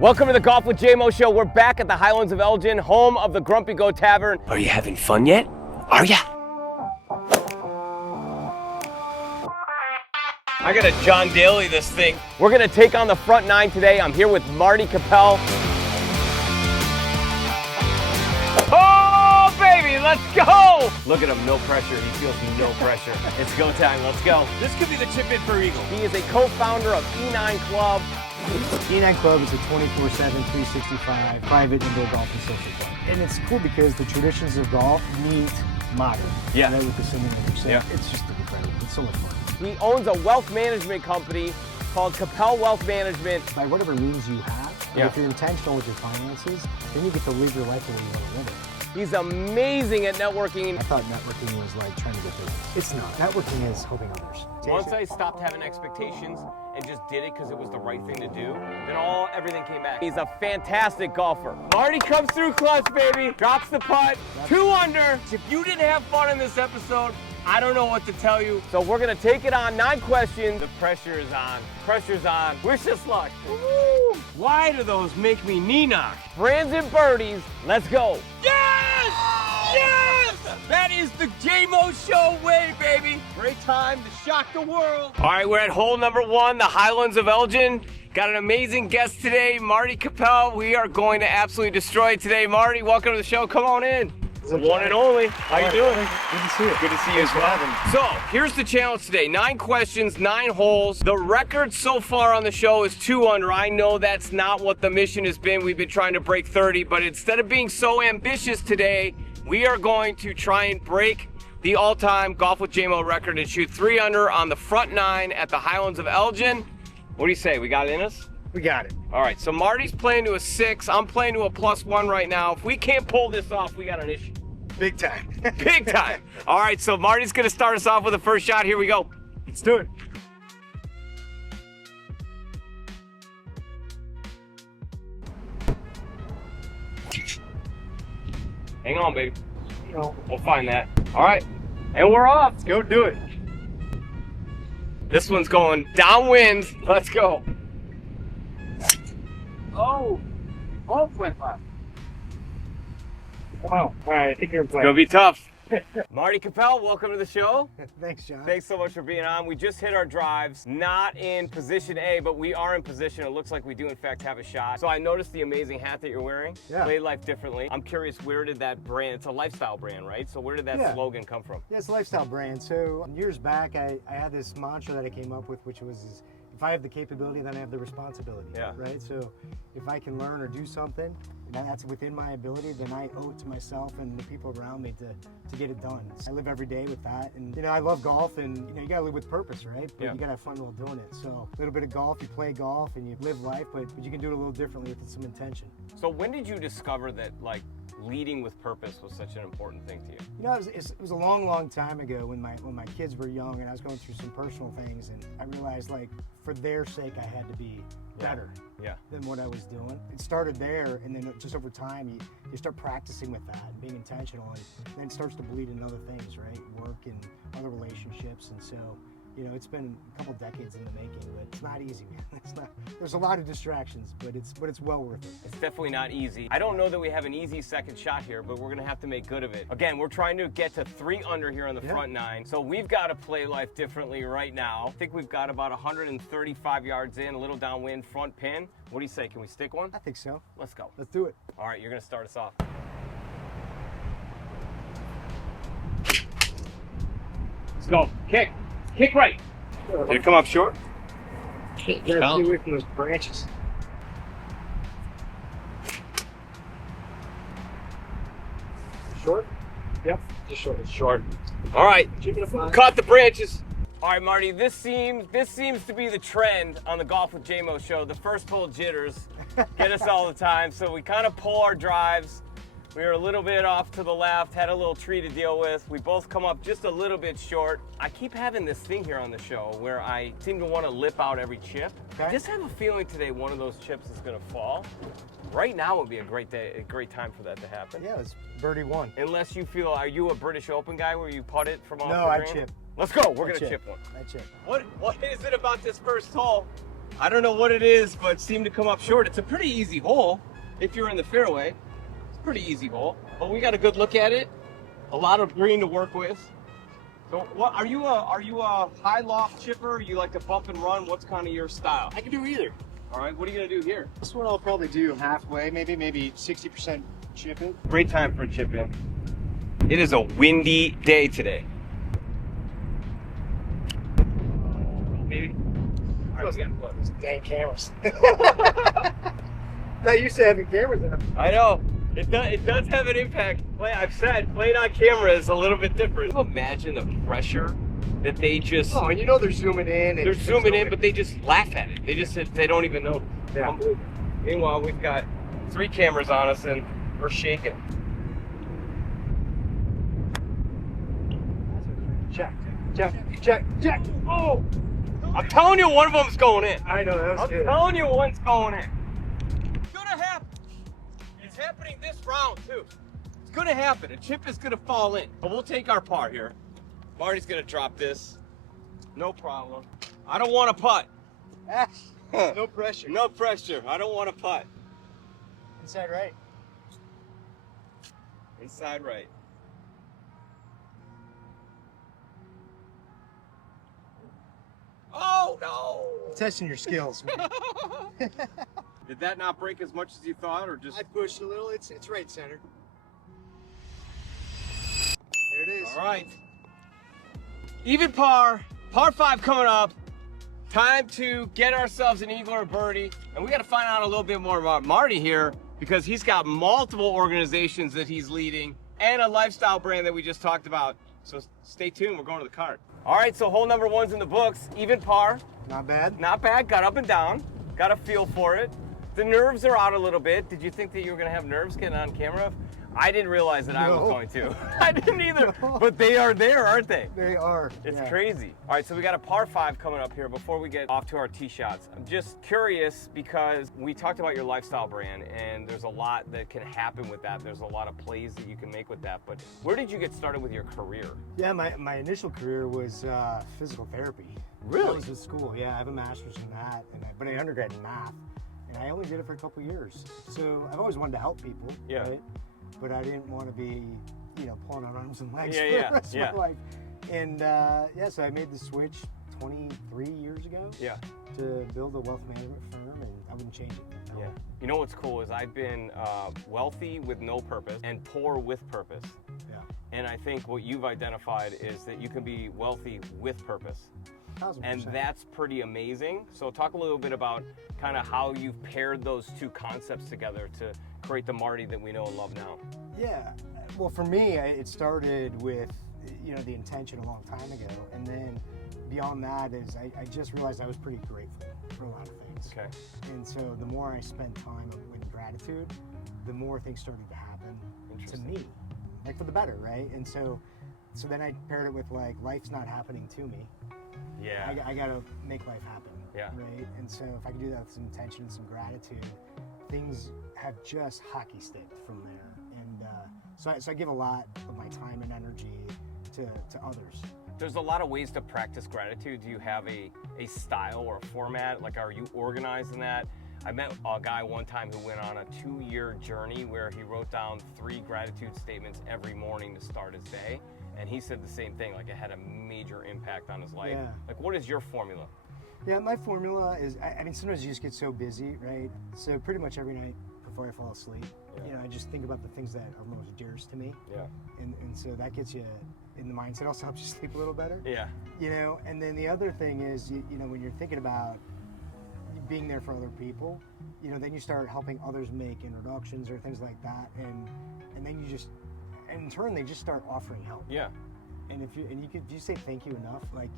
Welcome to the Golf with JMO show. We're back at the Highlands of Elgin, home of the Grumpy Goat Tavern. Are you having fun yet? Are ya? I gotta John Daly this thing. We're gonna take on the front nine today. I'm here with Marty Cappelle. Oh, baby, let's go! Look at him, no pressure. He feels no pressure. It's go time, let's go. This could be the chip in for Eagle. He is a co-founder of E9 Club. E9 Club is a 24/7, 365 private indoor golf and social club. And it's cool because the traditions of golf meet modern. Yeah. Right, with the simulator. So yeah. It's just incredible. It's so much fun. He owns a wealth management company called Cappelle Wealth Management. By whatever means you have, yeah. if you're intentional with your finances, then you get to live your life the way you want to live it. He's amazing at networking. I thought networking was like trying to get business. It's not. Networking is helping others. Once I stopped having expectations and just did it because it was the right thing to do, then everything came back. He's a fantastic golfer. Marty comes through clutch, baby. Drops the putt. 2 under. If you didn't have fun in this episode, I don't know what to tell you. So we're gonna take it on 9 questions. The pressure is on. Pressure's on. Wish us luck. Woo! Why do those make me knee knock? Brands and birdies. Let's go. Yes! Yes! That is the JMO show way, baby. Great time to shock the world. All right, we're at hole number 1, the Highlands of Elgin. Got an amazing guest today, Marty Cappelle. We are going to absolutely destroy it today. Marty, welcome to the show. Come on in. One and only. How you doing? Good to see you. Good to see you as well. So, here's the challenge today. 9 questions, 9 holes. The record so far on the show is 2 under. I know that's not what the mission has been. We've been trying to break 30, but instead of being so ambitious today, we are going to try and break the all-time Golf with JMO record and shoot 3 under on the front 9 at the Highlands of Elgin. What do you say? We got it in us? We got it. All right, so Marty's playing to a 6. I'm playing to a +1 right now. If we can't pull this off, we got an issue. Big time. Big time. All right, so Marty's gonna start us off with the first shot. Here we go. Let's do it. Hang on, baby. No. We'll find that. All right, and we're off. Let's go do it. This one's going downwind. Let's go. Oh, both went left. Wow. All right, I think you're It's playing. gonna be tough. Marty Cappelle, welcome to the show. Thanks, John. Thanks so much for being on. We just hit our drives, not in position A, but we are in position. It looks like we do in fact have a shot. So I noticed the amazing hat that you're wearing. Yeah. Play life differently. I'm curious, where did that brand, it's a lifestyle brand, right? So where did that slogan come from? Yeah, it's a lifestyle brand. So years back, I had this mantra that I came up with, which was, if I have the capability, then I have the responsibility. Yeah. Right. So if I can learn or do something, and that's within my ability, then I owe it to myself and the people around me to get it done. I live every day with that, and I love golf, and you gotta live with purpose, right? But you gotta have fun while doing it. So a little bit of golf, you play golf, and you live life, but you can do it a little differently with some intention. So when did you discover that leading with purpose was such an important thing to you? It was a long time ago when my kids were young, and I was going through some personal things, and I realized for their sake I had to be better than what I was doing. It started there, and then just over time you start practicing with that and being intentional, and then it starts to bleed into other things, right? Work and other relationships, and so it's been a couple decades in the making, but it's not easy, man. It's not. There's a lot of distractions, but it's well worth it. It's definitely not easy. I don't know that we have an easy second shot here, but we're gonna have to make good of it. Again, we're trying to get to 3 under here on the front 9, so we've got to play life differently right now. I think we've got about 135 yards in, a little downwind, front pin. What do you say? Can we stick one? I think so. Let's go. Let's do it. All right, you're gonna start us off. Let's go. Kick. Kick right. Did it come up short? You gotta stay away from those branches. Short? Yep, just short. It's short. All right, caught the branches. All right, Marty, this seems to be the trend on the Golf with JMO show. The first hole jitters get us all the time, so we kind of pull our drives. We were a little bit off to the left, had a little tree to deal with. We both come up just a little bit short. I keep having this thing here on the show where I seem to want to lip out every chip. Okay. I just have a feeling today one of those chips is going to fall. Right now would be a great day, a great time for that to happen. Yeah, it's birdie 1. Unless you feel, are you a British Open guy where you putt it from off the green? No, I chip. Let's go. We're going to chip one. I chip. What is it about this first hole I don't know what it is, but seemed to come up short. It's a pretty easy hole if you're in the fairway. It's a pretty easy hole, but we got a good look at it. A lot of green to work with. So, what are you a high loft chipper? You like to bump and run? What's kind of your style? I can do either. All right, what are you gonna do here? This one I'll probably do halfway, maybe 60% chipping. Great time for a chip in. It is a windy day today. Maybe. All right, we got those dang cameras. Not used to having cameras in them. I know. It does have an impact. I've said playing on camera is a little bit different. Imagine the pressure that they just. Oh, and you know they're zooming in. They're zooming in, but they just laugh at it. They don't even know. Yeah. Meanwhile, we've got 3 cameras on us and we're shaking. Check. Oh! I'm telling you, one of them's going in. I know, that was good. I'm telling you, one's going in. It's gonna happen. It's happening this round, too. It's gonna happen. A chip is gonna fall in. But we'll take our par here. Marty's gonna drop this. No problem. I don't want to putt. No pressure. No pressure. I don't want to putt. Inside right. Inside right. Oh, no! I'm testing your skills. Did that not break as much as you thought, or just? I pushed a little. It's right center. There it is. All right. Even par 5 coming up. Time to get ourselves an eagle or a birdie, and we got to find out a little bit more about Marty here because he's got multiple organizations that he's leading and a lifestyle brand that we just talked about. So stay tuned. We're going to the cart. All right, so hole number 1's in the books. Even par. Not bad. Not bad. Got up and down. Got a feel for it. The nerves are out a little bit. Did you think that you were going to have nerves getting on camera? I didn't realize that I was going to. I didn't either. No. But they are there, aren't they? They are. It's crazy. All right, so we got a par 5 coming up here before we get off to our tee shots. I'm just curious because we talked about your lifestyle brand and there's a lot that can happen with that. There's a lot of plays that you can make with that. But where did you get started with your career? Yeah, my initial career was physical therapy. Really? I was in school. Yeah, I have a master's in that, but I undergrad in math. And I only did it for a couple years. So I've always wanted to help people. Yeah. Right? But I didn't want to be, pulling on arms and legs for the rest of my life. And so I made the switch 23 years ago to build a wealth management firm, and I wouldn't change it. Yeah. You know what's cool is I've been wealthy with no purpose and poor with purpose. Yeah. And I think what you've identified is that you can be wealthy with purpose. 1000%. And that's pretty amazing. So talk a little bit about kind of how you've paired those two concepts together to create the Marty that we know and love now. Yeah, well for me, it started with, the intention a long time ago. And then beyond that is I just realized I was pretty grateful for a lot of things. Okay. And so the more I spent time with gratitude, the more things started to happen to me, like for the better, right? And so then I paired it with like, life's not happening to me. Yeah. I gotta make life happen. Yeah. Right. And so if I can do that with some intention and some gratitude, things have just hockey sticked from there. And so I give a lot of my time and energy to others. There's a lot of ways to practice gratitude. Do you have a style or a format? Like, are you organized in that? I met a guy one time who went on a 2-year journey where he wrote down 3 gratitude statements every morning to start his day. And he said the same thing, like it had a major impact on his life. Yeah. Like, what is your formula? Yeah, my formula is, I mean, sometimes you just get so busy, right? So pretty much every night before I fall asleep, I just think about the things that are most dearest to me. Yeah. And so that gets you in the mindset, also helps you sleep a little better. Yeah. And then the other thing is, when you're thinking about being there for other people, then you start helping others make introductions or things like that. And then you just, in turn, they just start offering help. Yeah. And if you say thank you enough, like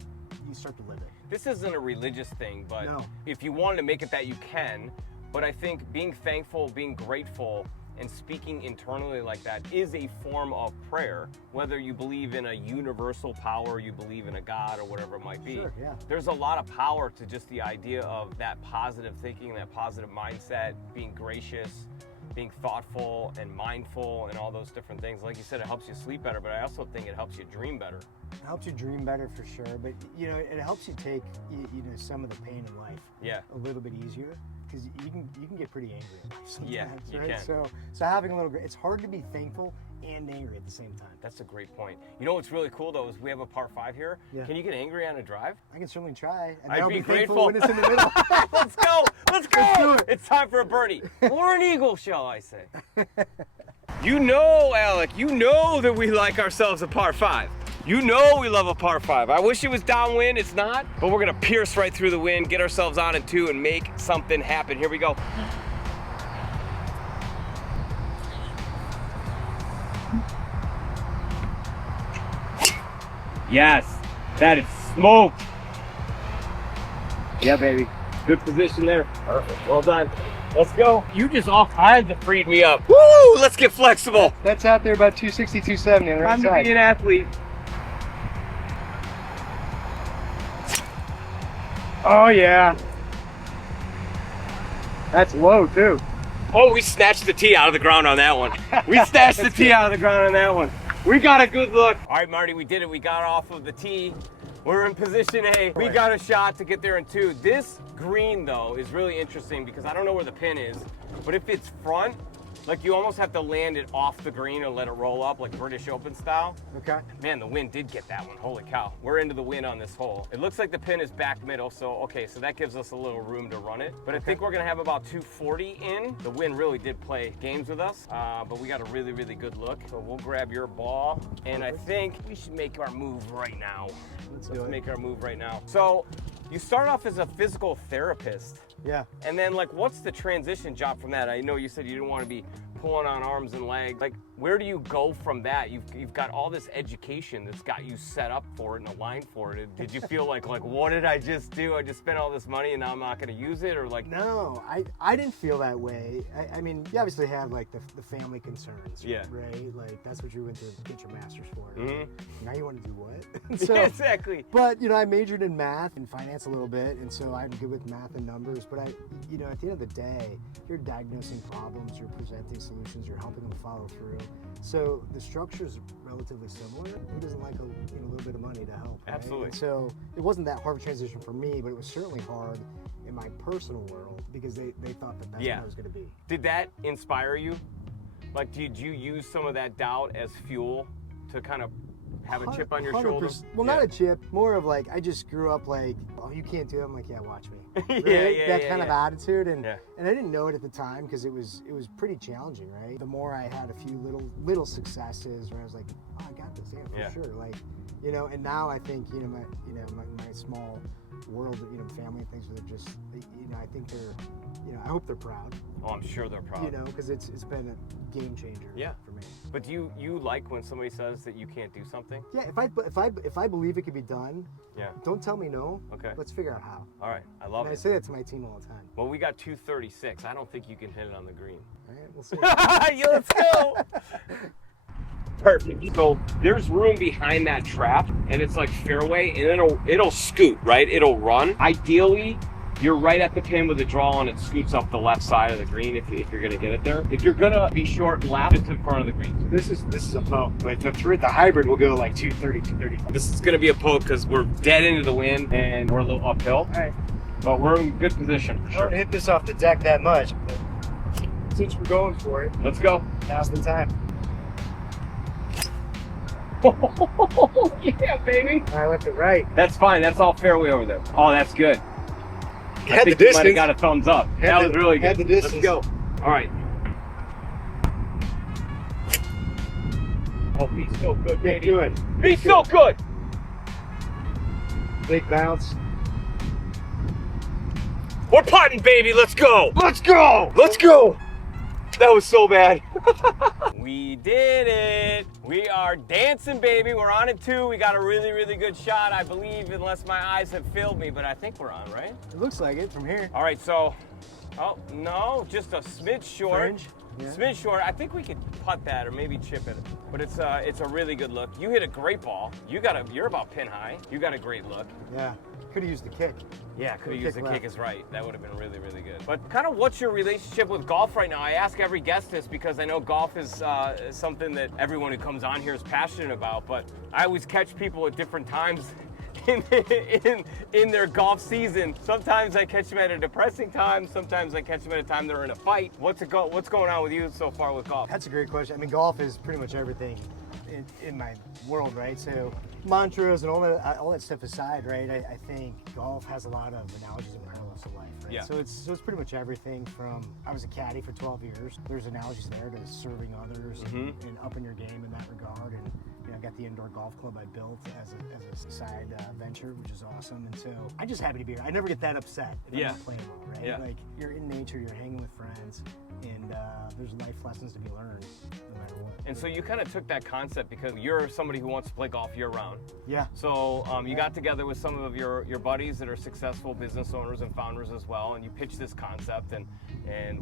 you start to live it. This isn't a religious thing, but No. if you wanted to make it that, you can. But I think being thankful, being grateful, and speaking internally like that is a form of prayer. Whether you believe in a universal power, you believe in a God, or whatever it might be. Sure, yeah. There's a lot of power to just the idea of that positive thinking, that positive mindset, being gracious. being thoughtful and mindful and all those different things. Like you said, it helps you sleep better, but I also think it helps you dream better. It helps you dream better for sure, but you know, it helps you take some of the pain in life a little bit easier, because you can get pretty angry in life sometimes, you right? can. So having a little, it's hard to be thankful and angry at the same time. That's a great point. You know what's really cool though is we have a par 5 here. Yeah. Can you get angry on a drive? I can certainly try. And I'd I'll be thankful grateful when it's in the middle. Let's go! Let's go! Let's do it. It's time for a birdie. Or an eagle, shall I say. You know, Alec, you know that we like ourselves a par 5. You know we love a par 5. I wish it was downwind, it's not, but we're gonna pierce right through the wind, get ourselves on in 2 and make something happen. Here we go. Yes, that is smoked. Yeah, baby. Good position there. Perfect. Well done. Let's go. You just all kinds of freed me up. Woo! Let's get flexible. That's out there about 260, 270 on the right Time side. to be an athlete. Oh yeah. That's low too. Oh, we snatched the tee out of the ground on that one. We snatched the tee out of the ground on that one. We got a good look. All right, Marty, we did it. We got off of the tee. We're in position A. We got a shot to get there in 2. This green, though, is really interesting because I don't know where the pin is, but if it's front, like you almost have to land it off the green and let it roll up like British Open style. Okay. Man, the wind did get that one. Holy cow. We're into the wind on this hole. It looks like the pin is back middle, so okay, so that gives us a little room to run it. But I think we're gonna have about 240 in. The wind really did play games with us, but we got a really, really good look. So we'll grab your ball, and I think we should make our move right now. Let's make our move right now. So you start off as a physical therapist. Yeah. And then, like, what's the transition job from that? I know you said you didn't want to be pulling on arms and legs. Like, where do you go from that? You've got all this education that's got you set up for it and aligned for it. Did you feel like what did I just do? I just spent all this money and now I'm not going to use it? Or like... No, I didn't feel that way. I mean, you obviously have like the family concerns, right? Like that's what you went to get your master's for. Right? Now you want to do what? So, yeah, exactly. But, you know, I majored in math and finance a little bit, and so I'm good with math and numbers. But at the end of the day, you're diagnosing problems, you're presenting solutions, you're helping them follow through. So the structure is relatively similar. Who doesn't like a little bit of money to help? Right? Absolutely. And so it wasn't that hard of a transition for me, but it was certainly hard in my personal world because they thought that that's what I was going to be. Did that inspire you? Like, did you use some of that doubt as fuel to kind of have a chip on your shoulder? Well, not a chip, more of like, I just grew up like, oh, you can't do it. I'm like, yeah, watch me. Right? That kind of attitude. And I didn't know it at the time because it was pretty challenging, right? The more I had a few little successes where I was like, oh, I got this, for sure. Like, and now I think, my small world, family and things are just, I think they're, I hope they're proud. Oh, I'm sure they're proud. Because it's been a game changer for me. But do you like when somebody says that you can't do something? Yeah, if I believe it could be done, don't tell me no. Okay. Let's figure out how. All right, I love it. I say that to my team all the time. Well, we got 236. I don't think you can hit it on the green. All right, we'll see. Let's go. Perfect. So there's room behind that trap, and it's like fairway, and it'll scoot, right? It'll run. Ideally, you're right at the pin with the draw, and it scoots up the left side of the green if you're gonna get it there. If you're gonna be short left, it's in front of the green. So this is a poke, but the hybrid will go like 230, 235. This is gonna be a poke because we're dead into the wind and we're a little uphill. All right. But we're in good position for sure. I don't hit this off the deck that much, but since we're going for it, let's go. Now's the time. Yeah, baby. I left it right. That's fine. That's all fairway over there. Oh, that's good. Had the distance. Might have got a thumbs up. That was really good. Had the distance. Let's go. All right. Oh, be so good, baby. Good. Be so good. Big bounce. We're putting, baby. Let's go. Let's go. Let's go. That was so bad. We did it. We are dancing, baby. We're on it too. We got a really, really good shot, I believe, unless my eyes have failed me, but I think we're on, right? It looks like it from here. All right, so, oh, no, just a smidge short. Fringe? Yeah. Smidge short. I think we could putt that or maybe chip it, but it's a really good look. You hit a great ball. You're about pin high. You got a great look. Yeah. Could have used the kick. Yeah, could have used the kick is right. That would have been really, really good. But kind of what's your relationship with golf right now? I ask every guest this because I know golf is something that everyone who comes on here is passionate about, but I always catch people at different times in their golf season. Sometimes I catch them at a depressing time. Sometimes I catch them at a time they're in a fight. What's going on with you so far with golf? That's a great question. I mean, golf is pretty much everything in my world, right? So mantras and all that stuff aside, right? I think golf has a lot of analogies and parallels to life, right? Yeah. So it's pretty much everything from, I was a caddy for 12 years. There's analogies there to serving others and upping your game in that regard. And I got the indoor golf club I built as a side venture, which is awesome. And so I'm just happy to be here. I never get that upset if I'm not playing well, right? Yeah. Like, you're in nature, you're hanging with friends, and there's life lessons to be learned no matter what. And so you kind of took that concept because you're somebody who wants to play golf year round. Yeah. So you got together with some of your buddies that are successful business owners and founders as well, and you pitched this concept, and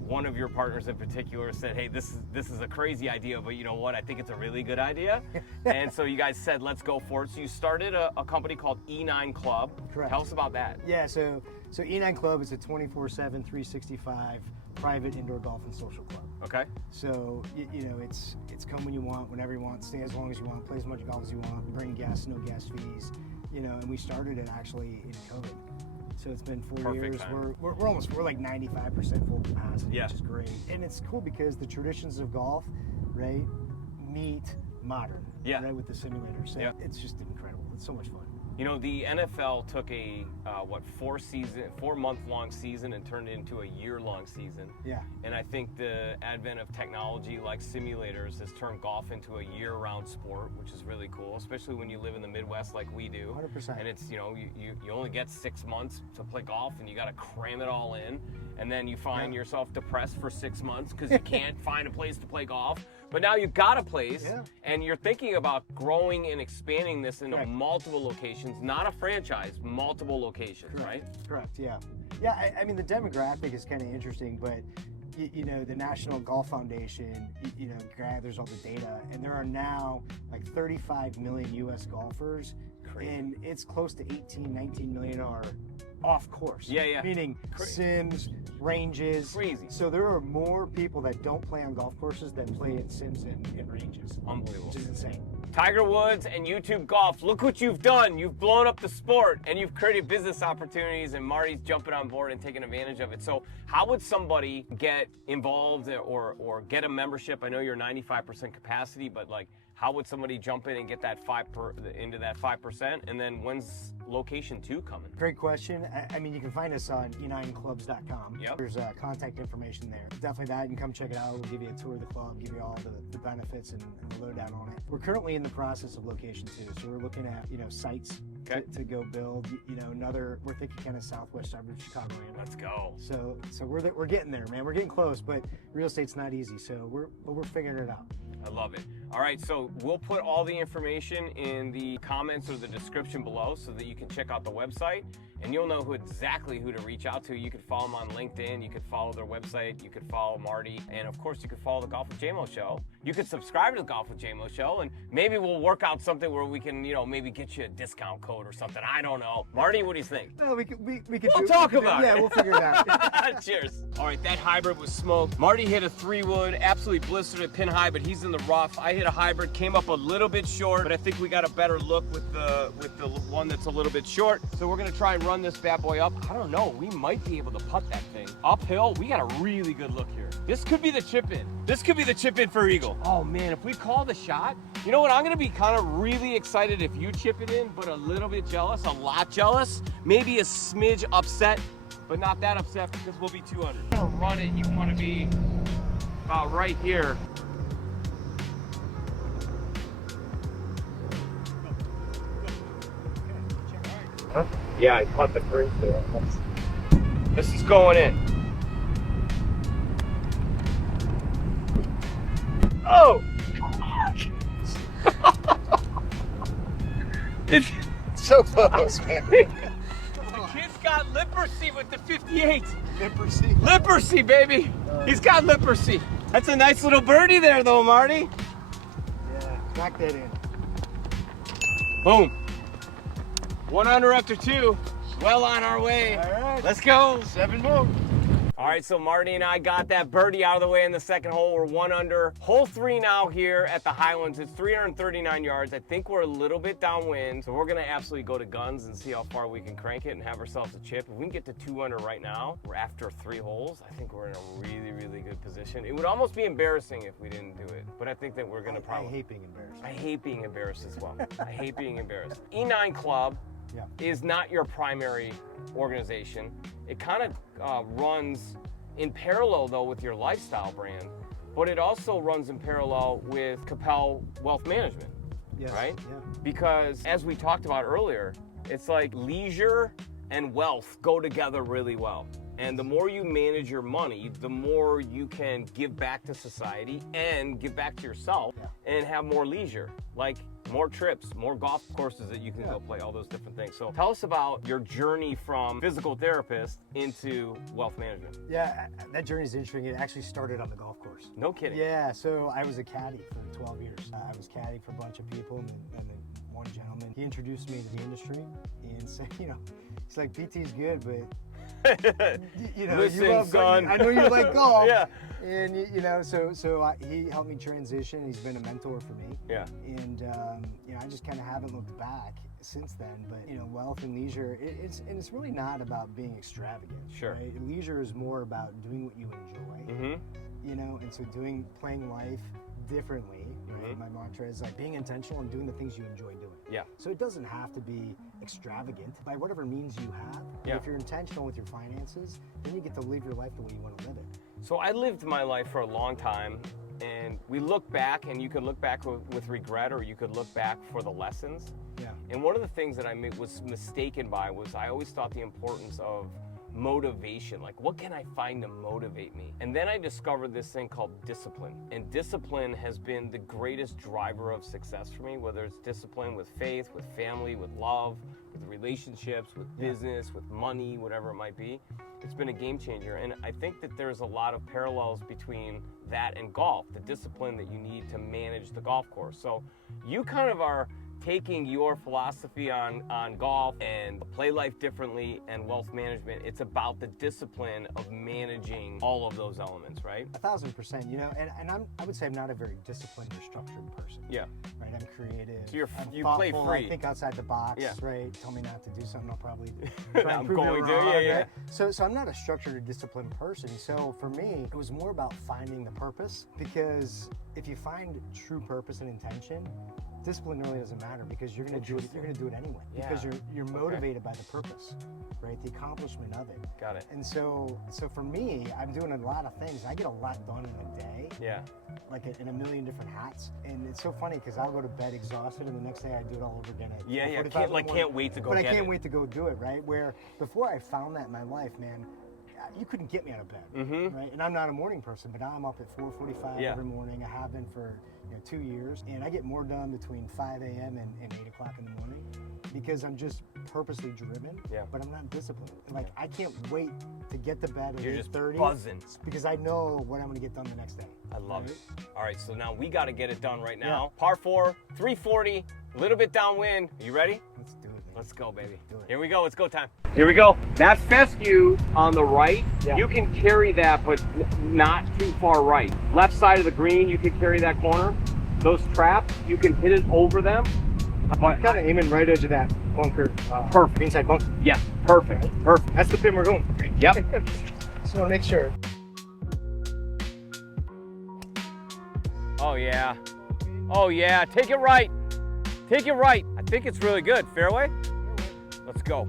one of your partners in particular said, hey, this is a crazy idea, but you know what, I think it's a really good idea. And so you guys said, let's go for it. So you started a company called E9 Club. Correct. Tell us about that. Yeah, so E9 Club is a 24/7, 365 private indoor golf and social club. Okay. So it's come when you want, whenever you want, stay as long as you want, play as much golf as you want, bring guests, no guest fees. And we started it actually in COVID. So it's been 4 years. Time. We're like 95% full capacity, which is great. And it's cool because the traditions of golf, right, meet modern, right, with the simulator. So it's just incredible. It's so much fun. The NFL took a 4-month-long season and turned it into a year-long season. Yeah. And I think the advent of technology like simulators has turned golf into a year-round sport, which is really cool, especially when you live in the Midwest like we do. 100%. And it's, you only get 6 months to play golf, and you got to cram it all in. And then you find yourself depressed for 6 months because you can't find a place to play golf. But now you've got a place, and you're thinking about growing and expanding this into multiple locations, not a franchise, multiple locations, right? Correct, yeah. Yeah, I mean, the demographic is kind of interesting, but the National Golf Foundation, gathers all the data, and there are now like 35 million U.S. golfers, and it's close to 18, 19 million are off course. Yeah. Meaning sims, ranges. Crazy. So there are more people that don't play on golf courses than play at sims and ranges. Unbelievable. Which is insane. Tiger Woods and YouTube Golf, look what you've done. You've blown up the sport, and you've created business opportunities, and Marty's jumping on board and taking advantage of it. So how would somebody get involved or get a membership? I know you're 95% capacity, but like, how would somebody jump in and get that into that 5%? And then when's location 2 coming? Great question. I mean, you can find us on e9clubs.com. Yep. There's contact information there. Definitely that. You can come check it out. We'll give you a tour of the club, give you all the benefits and the lowdown on it. We're currently in the process of location 2. So we're looking at, sites to go build. We're thinking kind of southwest suburbs of Chicago. Let's go. So we're getting there, man. We're getting close, but real estate's not easy. So we're figuring it out. I love it. All right, so we'll put all the information in the comments or the description below so that you can check out the website, and you'll know exactly who to reach out to. You can follow them on LinkedIn, you can follow their website, you can follow Marty, and of course you can follow the Golf with JMO show. You can subscribe to the Golf with JMO show, and maybe we'll work out something where we can, maybe get you a discount code or something. I don't know. Marty, what do you think? No, we can we'll talk about it. Yeah, we'll figure it out. Cheers. All right, that hybrid was smoked. Marty hit a 3-wood, absolutely blistered at pin high, but he's in the rough. I hit a hybrid, came up a little bit short, but I think we got a better look with the one that's a little bit short. So we're gonna try and run this bad boy up. I don't know, we might be able to putt that thing. Uphill, we got a really good look here. This could be the chip in. This could be the chip in for Eagle. Oh man, if we call the shot, you know what? I'm gonna be kind of really excited if you chip it in, but a little bit jealous, a lot jealous. Maybe a smidge upset, but not that upset because we'll be 200. You wanna run it, you wanna be about right here. Huh? Yeah, I caught the crease there. This is going in. Oh! It's so close, man. The kid's got lippersy with the 58. Lippersy? Lippersy, baby. He's got lippersy. That's a nice little birdie there, though, Marty. Yeah, knock that in. Boom. 1 under after 2. well on our way. All right. Let's go. 7 more. All right, so Marty and I got that birdie out of the way in the second hole. We're 1 under. Hole 3 now here at the Highlands. It's 339 yards. I think we're a little bit downwind, so we're gonna absolutely go to guns and see how far we can crank it and have ourselves a chip. If we can get to 2 under right now, we're after 3 holes. I think we're in a really, really good position. It would almost be embarrassing if we didn't do it, but I think that we're gonna probably. I hate being embarrassed. I hate being embarrassed as well. I hate being embarrassed. E9 Club is not your primary organization. It kind of runs in parallel though with your lifestyle brand, but it also runs in parallel with Cappelle Wealth Management, right? Yeah. Because as we talked about earlier, it's like leisure and wealth go together really well. And the more you manage your money, the more you can give back to society and give back to yourself and have more leisure, like more trips, more golf courses that you can go play, all those different things. So tell us about your journey from physical therapist into wealth management. Yeah, that journey is interesting. It actually started on the golf course. No kidding. Yeah, so I was a caddy for 12 years. I was caddying for a bunch of people, and then one gentleman, he introduced me to the industry and said, you know, he's like, PT's good, but you know, listen, you love son. I know you like golf. Yeah. And you know, he helped me transition. He's been a mentor for me. Yeah. And you know, I just kind of haven't looked back since then. But you know, wealth and leisure, it's really not about being extravagant. Sure. Right? Leisure is more about doing what you enjoy. Mm-hmm. You know, and so playing life differently. Right? My mantra is like being intentional and doing the things you enjoy doing. Yeah. So it doesn't have to be extravagant by whatever means you have. Yeah. If you're intentional with your finances, then you get to live your life the way you want to live it. So I lived my life for a long time, and we look back, and you could look back with regret, or you could look back for the lessons. Yeah. And one of the things that I was mistaken by was I always thought the importance of motivation, like what can I find to motivate me? And then I discovered this thing called discipline, and discipline has been the greatest driver of success for me, whether it's discipline with faith, with family, with love, with relationships, with business, with money, whatever it might be. It's been a game changer, and I think that there's a lot of parallels between that and golf, the discipline that you need to manage the golf course. So you kind of are taking your philosophy on golf and play life differently and wealth management. It's about the discipline of managing all of those elements, right? 1,000%. You know, and I would say I'm not a very disciplined or structured person. Yeah. Right. I'm creative. So I'm you thoughtful, play free. I think outside the box. Yeah. Right. Tell me not to do something, I'll probably try and I'm prove going it to. wrong, Yeah. right? So I'm not a structured or disciplined person. So for me, it was more about finding the purpose, because if you find true purpose and intention, discipline really doesn't matter, because you're going to do it. You're going to do it anyway, because you're motivated by the purpose, right? The accomplishment of it. Got it. And so for me, I'm doing a lot of things. I get a lot done in a day. Yeah. Like in a million different hats. And it's so funny because I'll go to bed exhausted, and the next day I do it all over again. Yeah. Can't wait to go. But I can't wait to go do it, right? Where before I found that in my life, man, you couldn't get me out of bed, right? And I'm not a morning person, but now I'm up at 4:45 every morning. I have been for 2 years, and I get more done between 5 a.m. and 8 o'clock in the morning, because I'm just purposely driven, but I'm not disciplined. Like I can't wait to get to bed at 8:30. You're just buzzing. Because I know what I'm going to get done the next day. I love it. All right, so now we got to get it done right now. Par 4, 340, a little bit downwind. Are you ready? Let's do it, man. Let's go, baby. Do it. Here we go. It's go time. Here we go. That fescue on the right, you can carry that, but not too far right. Left side of the green, you can carry that corner. Those traps, you can hit it over them. But kind of aiming right edge of that bunker. Perfect. Inside bunker. Yeah, perfect. Right. Perfect. That's the pin we're going. Yep. Just want to make sure. Oh, yeah. Oh, yeah. Take it right. Take it right. I think it's really good. Fairway? Let's go.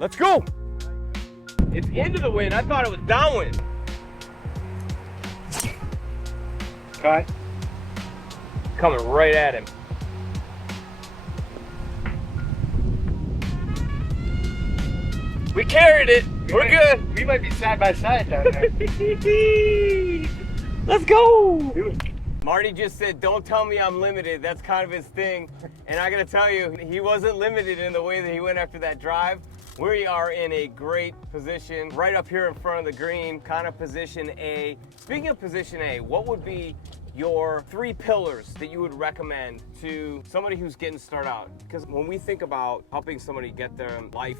Let's go. It's into the wind. I thought it was downwind. Cut. Coming right at him. We carried it. We're good. We might be side by side down there. Let's go. Marty just said, don't tell me I'm limited. That's kind of his thing. And I gotta tell you, he wasn't limited in the way that he went after that drive. We are in a great position right up here in front of the green, kind of position A. Speaking of position A, what would be your 3 pillars that you would recommend to somebody who's getting started out? Because when we think about helping somebody get their life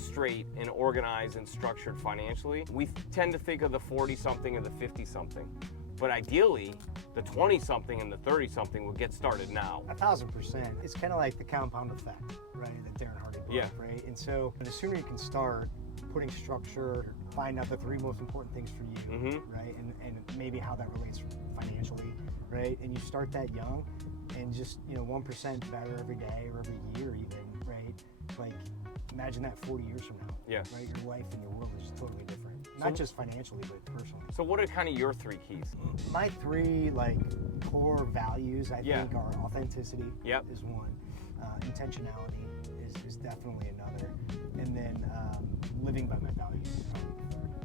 straight and organized and structured financially. We tend to think of the 40-something and the 50-something. But ideally, the 20-something and the 30-something will get started now. 1,000%. It's kind of like the compound effect, right? That Darren Hardy brought up, right? And so the sooner you can start putting structure, find out the 3 most important things for you, right? And maybe how that relates financially, right? And you start that young and just, 1% better every day or every year even, right? Like, imagine that 40 years from now, right? Your life and your world is totally different. Not just financially, but personally. So what are kind of your 3 keys? My 3 core values, I think, are authenticity is one, intentionality is definitely another, and then living by my values.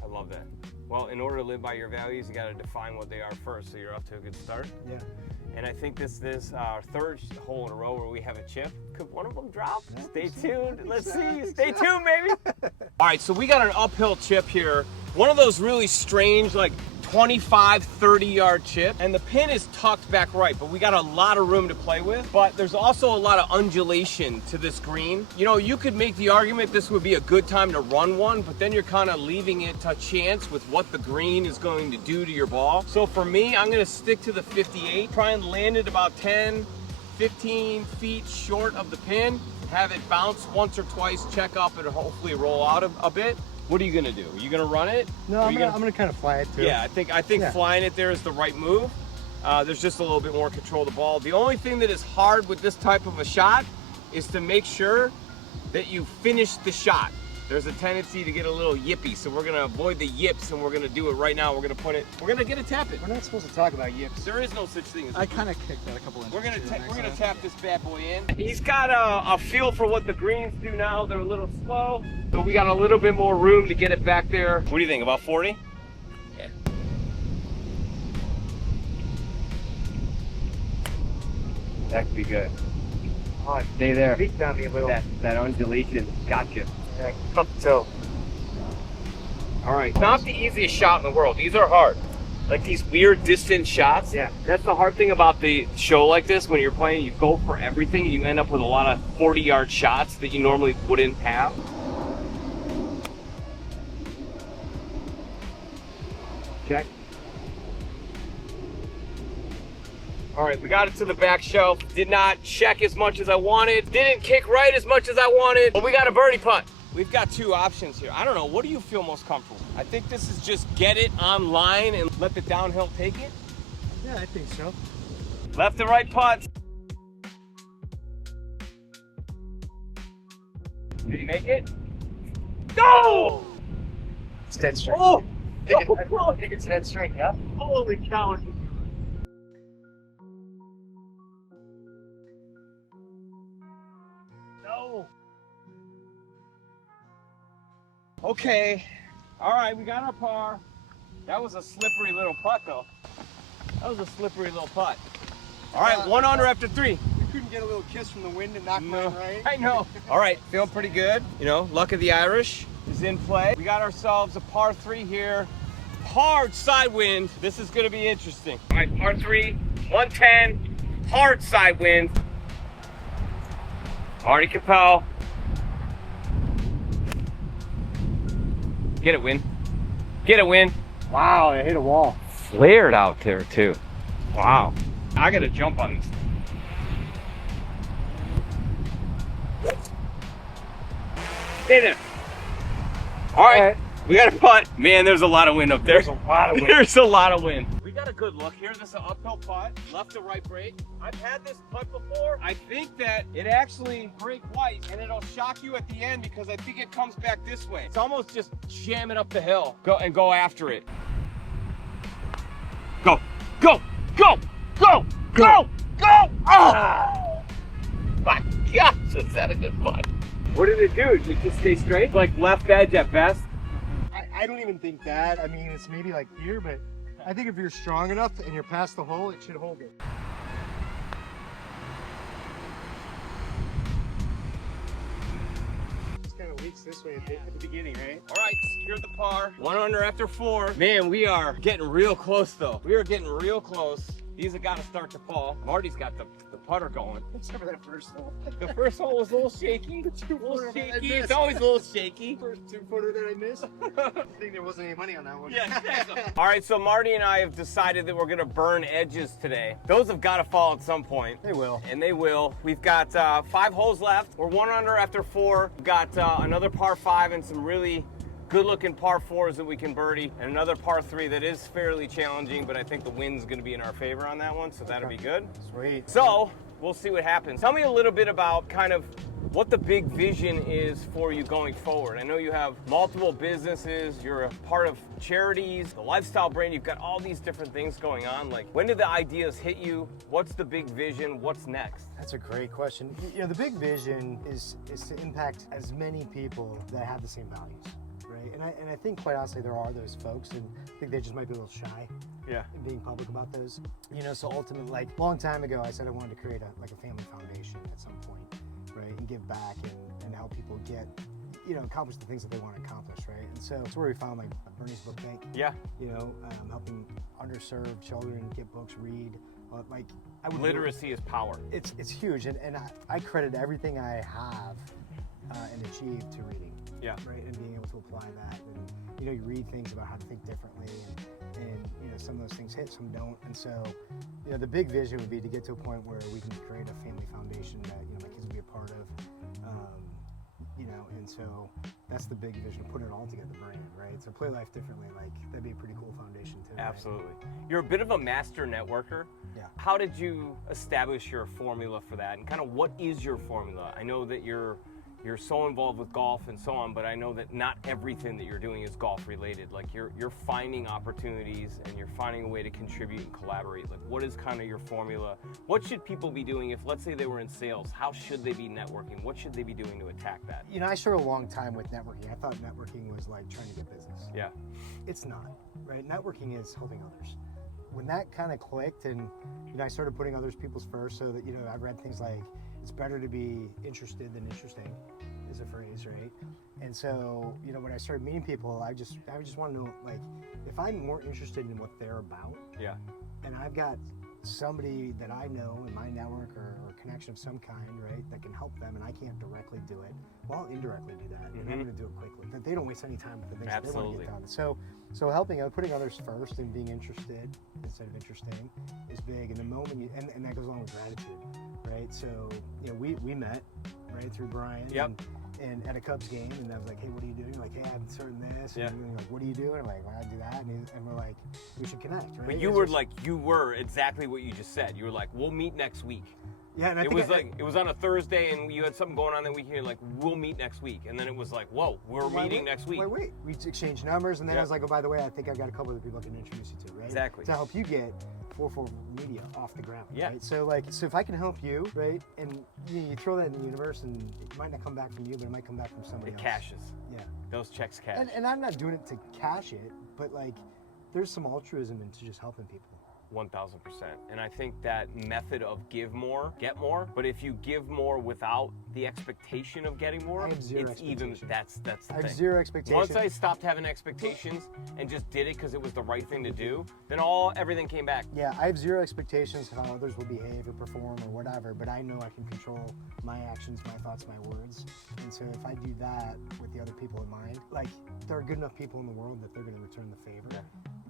I love that. Well, in order to live by your values, you got to define what they are first, so you're off to a good start. Yeah. And I think this is our 3rd hole in a row where we have a chip. Could one of them drop? Stay tuned. Let's see. Stay tuned, baby. All right, so we got an uphill chip here. One of those really strange, 25, 30-yard chip. And the pin is tucked back right, but we got a lot of room to play with. But there's also a lot of undulation to this green. You could make the argument this would be a good time to run one, but then you're kind of leaving it to chance with what the green is going to do to your ball. So for me, I'm gonna stick to the 58, try and land it about 10, 15 feet short of the pin, have it bounce once or twice, check up, and hopefully roll out a bit. What are you gonna do? Are you gonna run it? No, I'm gonna kind of fly it too. Yeah, I think flying it there is the right move. There's just a little bit more control of the ball. The only thing that is hard with this type of a shot is to make sure that you finish the shot. There's a tendency to get a little yippy, so we're gonna avoid the yips, and we're gonna do it right now. We're gonna get a tap it. We're not supposed to talk about yips. There is no such thing as I kind of kicked that a couple inches. We're gonna tap this bad boy in. He's got a feel for what the greens do now. They're a little slow, so we got a little bit more room to get it back there. What do you think, about 40? Yeah. That could be good. Oh, stay there. Peek down me a little. That undulation got you. Yeah, up the toe. All right. It's not the easiest shot in the world. These are hard. Like these weird distant shots. Yeah. That's the hard thing about the show like this. When you're playing, you go for everything, and you end up with a lot of 40-yard shots that you normally wouldn't have. Check. All right, we got it to the back shelf. Did not check as much as I wanted. Didn't kick right as much as I wanted. But we got a birdie putt. We've got 2 options here. I don't know, what do you feel most comfortable? I think this is just get it on line and let the downhill take it. Yeah, I think so. Left and right putt. Did he make it? No! It's dead straight. Oh! I think it's dead straight, yeah? Holy cow. No. Okay. All right, we got our par. That was a slippery little putt, though. That was a slippery little putt. All right, 1 under after 3. You couldn't get a little kiss from the wind and knock mine right? I know. All right, feeling pretty good. Luck of the Irish is in play. We got ourselves a par 3 here. Hard side wind. This is going to be interesting. All right, par 3, 110, hard side wind. Marty Cappelle. Get it, win. Get it, win. Wow, I hit a wall. Flared out there, too. Wow. I got to jump on this. Stay there. All right. We got a putt. Man, there's a lot of wind up there. There's a lot of wind. There's a lot of wind. We got a good look here. This is an uphill putt, left to right break. I've had this putt before. I think that it actually break white, and it'll shock you at the end because I think it comes back this way. It's almost just jam it up the hill. Go after it. Go, go, go, go, go, go! Oh! My gosh, is that a good putt? What did it do? Did it just stay straight? Like left edge at best? I don't even think that. I mean, it's maybe like here, but I think if you're strong enough and you're past the hole, it should hold it. It's kind of leaks this way at the beginning, right? All right, secure the par. 1 under after 4. Man, we are getting real close though. We are getting real close. These have got to start to fall. Marty's got the putter going. Except for that first hole. The first hole was a little shaky. It's always a little shaky. First 2-footer that I missed. I think there wasn't any money on that one. Yeah, exactly. All right, so Marty and I have decided that we're going to burn edges today. Those have got to fall at some point. They will. And they will. We've got 5 holes left. We're 1 under after 4. We've got another par 5 and some really good-looking par 4s that we can birdie, and another par 3 that is fairly challenging, but I think the wind's going to be in our favor on that one, so that'll be good. Sweet. So we'll see what happens. Tell me a little bit about kind of what the big vision is for you going forward. I know you have multiple businesses, you're a part of charities, the lifestyle brand, you've got all these different things going on. Like, when did the ideas hit you? What's the big vision? What's next? That's a great question. You know, the big vision is to impact as many people that have the same values. Right? And I think quite honestly there are those folks, and I think they just might be a little shy in being public about those. You know, so ultimately, like a long time ago I said I wanted to create a family foundation at some point, right? And give back and help people get, you know, accomplish the things that they want to accomplish, right? And so it's where we found like Bernie's Book Bank. Yeah. You know, helping underserved children get books, read. Like literacy is power. It's huge, and I credit everything I have and achieved to reading. Yeah. Right, and being able to apply that, and you know, you read things about how to think differently, and you know, some of those things hit, some don't, and so you know, the big vision would be to get to a point where we can create a family foundation that, you know, my kids would be a part of, you know, and so that's the big vision, to put it all together, the brand, right? So play life differently, like that'd be a pretty cool foundation too. Absolutely. Right? You're a bit of a master networker. Yeah. How did you establish your formula for that, and kind of what is your formula? I know that you're so involved with golf and so on, but I know that not everything that you're doing is golf related. Like you're finding opportunities and you're finding a way to contribute and collaborate. Like, what is kind of your formula? What should people be doing if, let's say, they were in sales? How should they be networking? What should they be doing to attack that? You know, I struggled a long time with networking. I thought networking was like trying to get business. Yeah. It's not, right? Networking is helping others. When that kind of clicked, and you know, I started putting others people's first, so that, you know, I've read things like, it's better to be interested than interesting, is a phrase, right? And so, you know, when I started meeting people, I just want to know, like, if I'm more interested in what they're about, and I've got somebody that I know in my network or connection of some kind, right, that can help them, and I can't directly do it, well, I'll indirectly do that, and I'm going to do it quickly. That they don't waste any time with the things that they want to get done. So helping, putting others first and being interested instead of interesting is big. And the moment you, and that goes along with gratitude, right? So, you know, we met, right, through Brian. And at a Cubs game, and I was like, hey, what are you doing? You're like, hey, I'm starting this. And you're like, what are you doing? I'm like, well, I do that. And we're like, we should connect, right? But you were exactly what you just said. You were like, we'll meet next week. Yeah, and it was on a Thursday, and you had something going on that week. And you're like, we'll meet next week. And then it was like, whoa, we're meeting next week. Wait. We exchanged numbers, and then I was like, oh, by the way, I think I've got a couple of people I can introduce you to, right? Exactly. To help you get 4-4 media off the ground, right? So if I can help you, right, and you throw that in the universe, and it might not come back from you, but it might come back from somebody else. It cashes. Yeah. Those checks cash. And I'm not doing it to cash it, but like, there's some altruism into just helping people. 1,000%. And I think that method of give more, get more. But if you give more without the expectation of getting more, it's even that's the thing. I have zero expectations. Once I stopped having expectations and just did it because it was the right thing to do, then everything came back. Yeah, I have zero expectations how others will behave or perform or whatever, but I know I can control my actions, my thoughts, my words. And so if I do that with the other people in mind, like, there are good enough people in the world that they're going to return the favor. Yeah.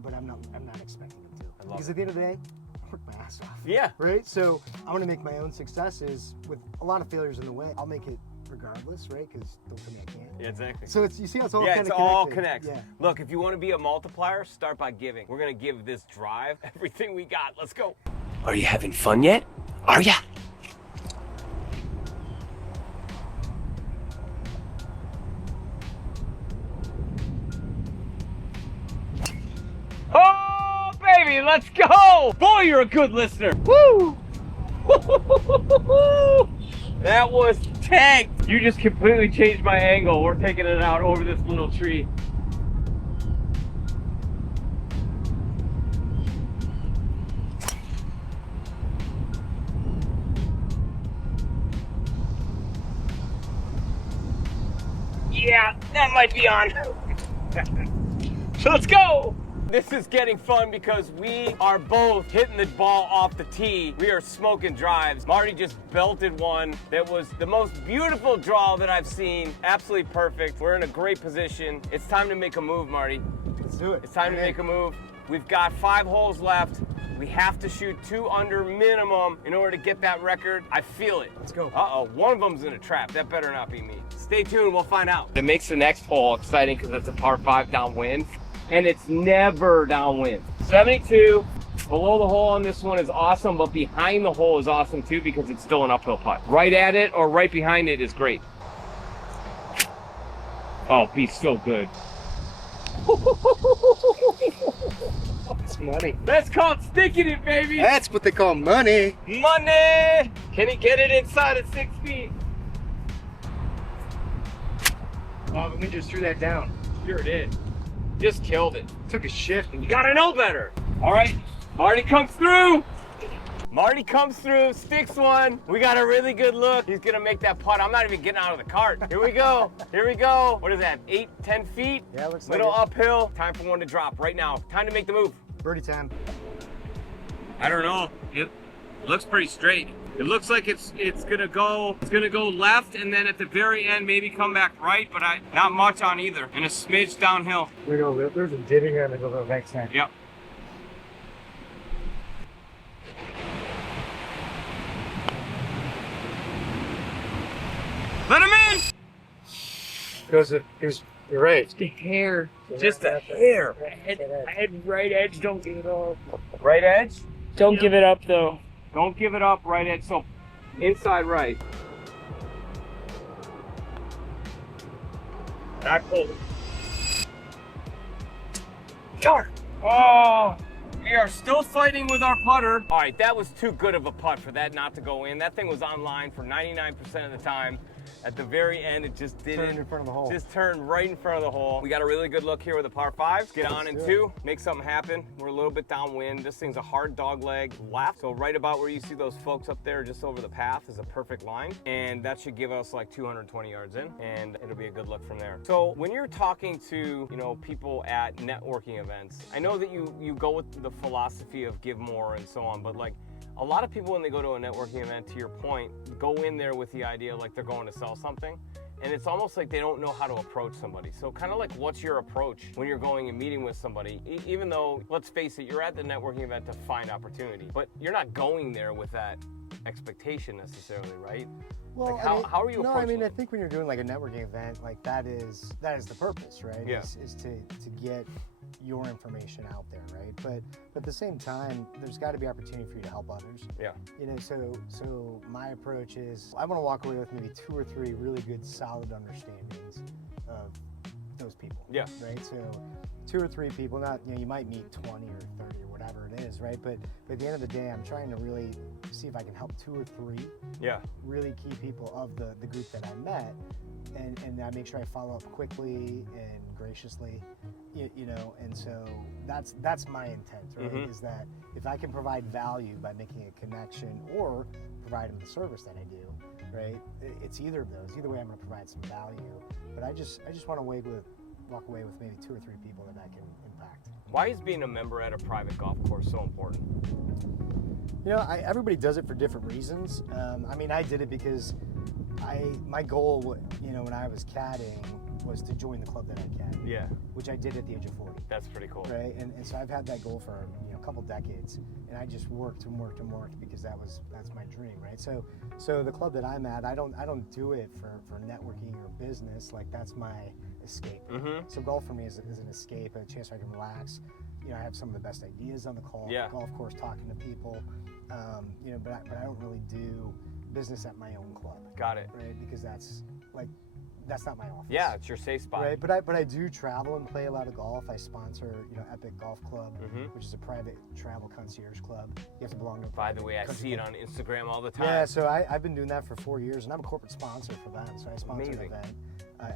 But I'm not expecting them to. Because at the end of the day, I work my ass off. Yeah. Right? So I want to make my own successes with a lot of failures in the way. I'll make it regardless, right? Because don't tell me I can't. Yeah, exactly. So you see how it's all kind of connected. Yeah, it's all connects. Yeah. Look, if you want to be a multiplier, start by giving. We're going to give this drive everything we got. Let's go. Are you having fun yet? Are ya? Oh, baby, let's go! Boy, you're a good listener. Woo! That was tanked. You just completely changed my angle. We're taking it out over this little tree. Yeah, that might be on. So let's go. This is getting fun because we are both hitting the ball off the tee. We are smoking drives. Marty just belted one that was the most beautiful draw that I've seen. Absolutely perfect. We're in a great position. It's time to make a move, Marty. Let's do it. It's time to make a move. We've got 5 holes left. We have to shoot 2 under minimum in order to get that record. I feel it. Let's go. Uh-oh, one of them's in a trap. That better not be me. Stay tuned, we'll find out. It makes the next hole exciting because it's a par 5 downwind, and it's never downwind. 72, below the hole on this one is awesome, but behind the hole is awesome too because it's still an uphill putt. Right at it or right behind it is great. Oh, be so good. It's money. That's called sticking it, baby. That's what they call money. Money! Can he get it inside of 6 feet? Oh, but we just threw that down. Sure did. Just killed it. Took a shift. You gotta know better. All right, Marty comes through. Marty comes through, sticks one. We got a really good look. He's gonna make that putt. I'm not even getting out of the cart. Here we go. Here we go. What is that, 8, 10 feet? Yeah, looks like Little it. uphill. Time for one to drop right now. Time to make the move. Birdie time. I don't know. It looks pretty straight. It looks like it's gonna go left and then at the very end maybe come back right, but not much on either. And a smidge downhill. We go. There's a divot here and there's a little next time. Yep. Let him in! You're right. The hair. Just a hair. I had right edge, don't give it up. Right edge? Don't give it up though. Don't give it up, right edge. So inside right. Back pull. Darn. Oh, we are still fighting with our putter. All right, that was too good of a putt for that not to go in. That thing was on line for 99% of the time. At the very end, it just didn't. Turned in front of the hole. Just turned right in front of the hole. We got a really good look here with a par 5. Get on in 2, make something happen. We're a little bit downwind. This thing's a hard dog leg left. So right about where you see those folks up there just over the path is a perfect line. And that should give us like 220 yards in, and it'll be a good look from there. So when you're talking to, people at networking events, I know that you go with the philosophy of give more and so on, but like, a lot of people, when they go to a networking event, to your point, go in there with the idea like they're going to sell something. And it's almost like they don't know how to approach somebody. So kind of like, what's your approach when you're going and meeting with somebody? Even though, let's face it, you're at the networking event to find opportunity, but you're not going there with that expectation necessarily, right? Well, like how are you approaching I it? think when you're doing like a networking event, like that is the purpose, right? Yeah. Is to get your information out there, right? But at the same time, there's got to be opportunity for you to help others. Yeah. So my approach is I want to walk away with maybe 2 or 3 really good, solid understandings of those people. Yeah. Right. So 2 or 3 people, not you might meet 20 or 30 or whatever it is, right? But at the end of the day, I'm trying to really see if I can help 2 or 3. Yeah. Really key people of the group that I met, and I make sure I follow up quickly and graciously, and so that's my intent, right? Mm-hmm. Is that if I can provide value by making a connection or provide them the service that I do, right? It's either of those. Either way, I'm going to provide some value, but I just want to walk away with maybe 2 or 3 people that I can impact. Why is being a member at a private golf course so important? Everybody does it for different reasons. I did it because my goal, when I was caddying, was to join the club that I caddied. Yeah. Which I did at the age of 40. That's pretty cool. Right, and so I've had that goal for a couple decades, and I just worked because that's my dream, right? So the club that I'm at, I don't do it for networking or business. Like that's my escape. Mm-hmm. So golf for me is an escape, a chance where I can relax. I have some of the best ideas on the golf course, talking to people. But I don't really do business at my own club. Got it. Right, because that's not my office. Yeah, it's your safe spot. Right, but I do travel and play a lot of golf. I sponsor, Epic Golf Club, which is a private travel concierge club. You have to belong to. By the way, I see it on Instagram all the time. Yeah, so I've been doing that for 4 years, and I'm a corporate sponsor for them. So I sponsor an event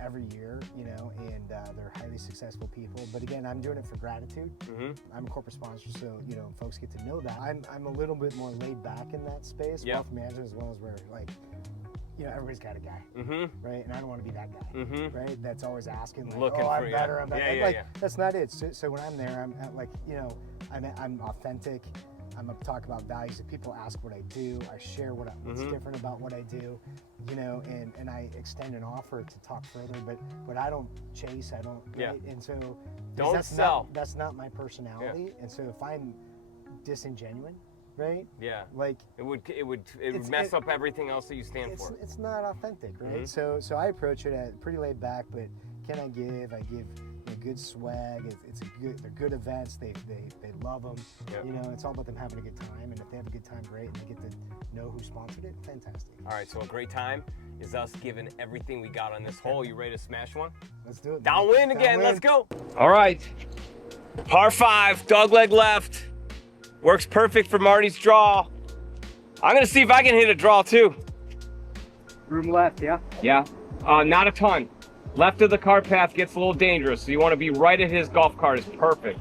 every year, and they're highly successful people. But again, I'm doing it for gratitude. Mm-hmm. I'm a corporate sponsor, so folks get to know that. I'm a little bit more laid back in that space, wealth management, as well as where you know, everybody's got a guy, right? And I don't want to be that guy, right? That's always asking, like, Looking oh, I'm for better, I'm better. Like, yeah. that's not it. So when I'm there, I'm like, you know, I'm authentic. I'm up to talk about values. If people ask what I do, I share what's different about what I do, you know, and I extend an offer to talk further, but I don't chase, I don't, right? And so don't sell. That's not my personality. And so if I'm disingenuous, right? Yeah. Like it would mess up everything else that you stand for. It's not authentic, right? So I approach it as pretty laid back, but can I give? I give a good swag. They're good events. They love them. Yep. You know, it's all about them having a good time. And if they have a good time, great. And they get to know who sponsored it. Fantastic. All right. So a great time is us giving everything we got on this hole. You ready to smash one? Let's do it. Downwind again. Downwind. Let's go. All right. Par 5. Dogleg left. Works perfect for Marty's draw. I'm gonna see if I can hit a draw too. Room left, yeah? Yeah. Not a ton. Left of the cart path gets a little dangerous, so you want to be right at his golf cart is perfect.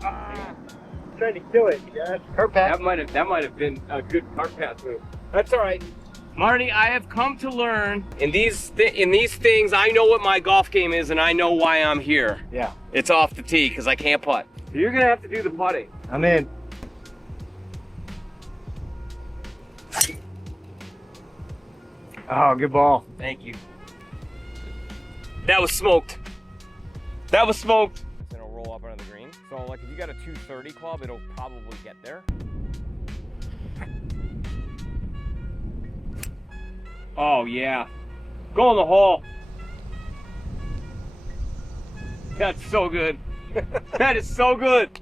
Trying to kill it. Yeah. Cart path. That might have been a good cart path move. That's all right. Marty, I have come to learn in these things, I know what my golf game is and I know why I'm here. Yeah. It's off the tee because I can't putt. So you're gonna have to do the putting. I'm in. Oh, good ball. Thank you. That was smoked. That was smoked. Then it'll roll up under the green. So like if you got a 230 club, it'll probably get there. Oh yeah. Go in the hole. That's so good. That is so good.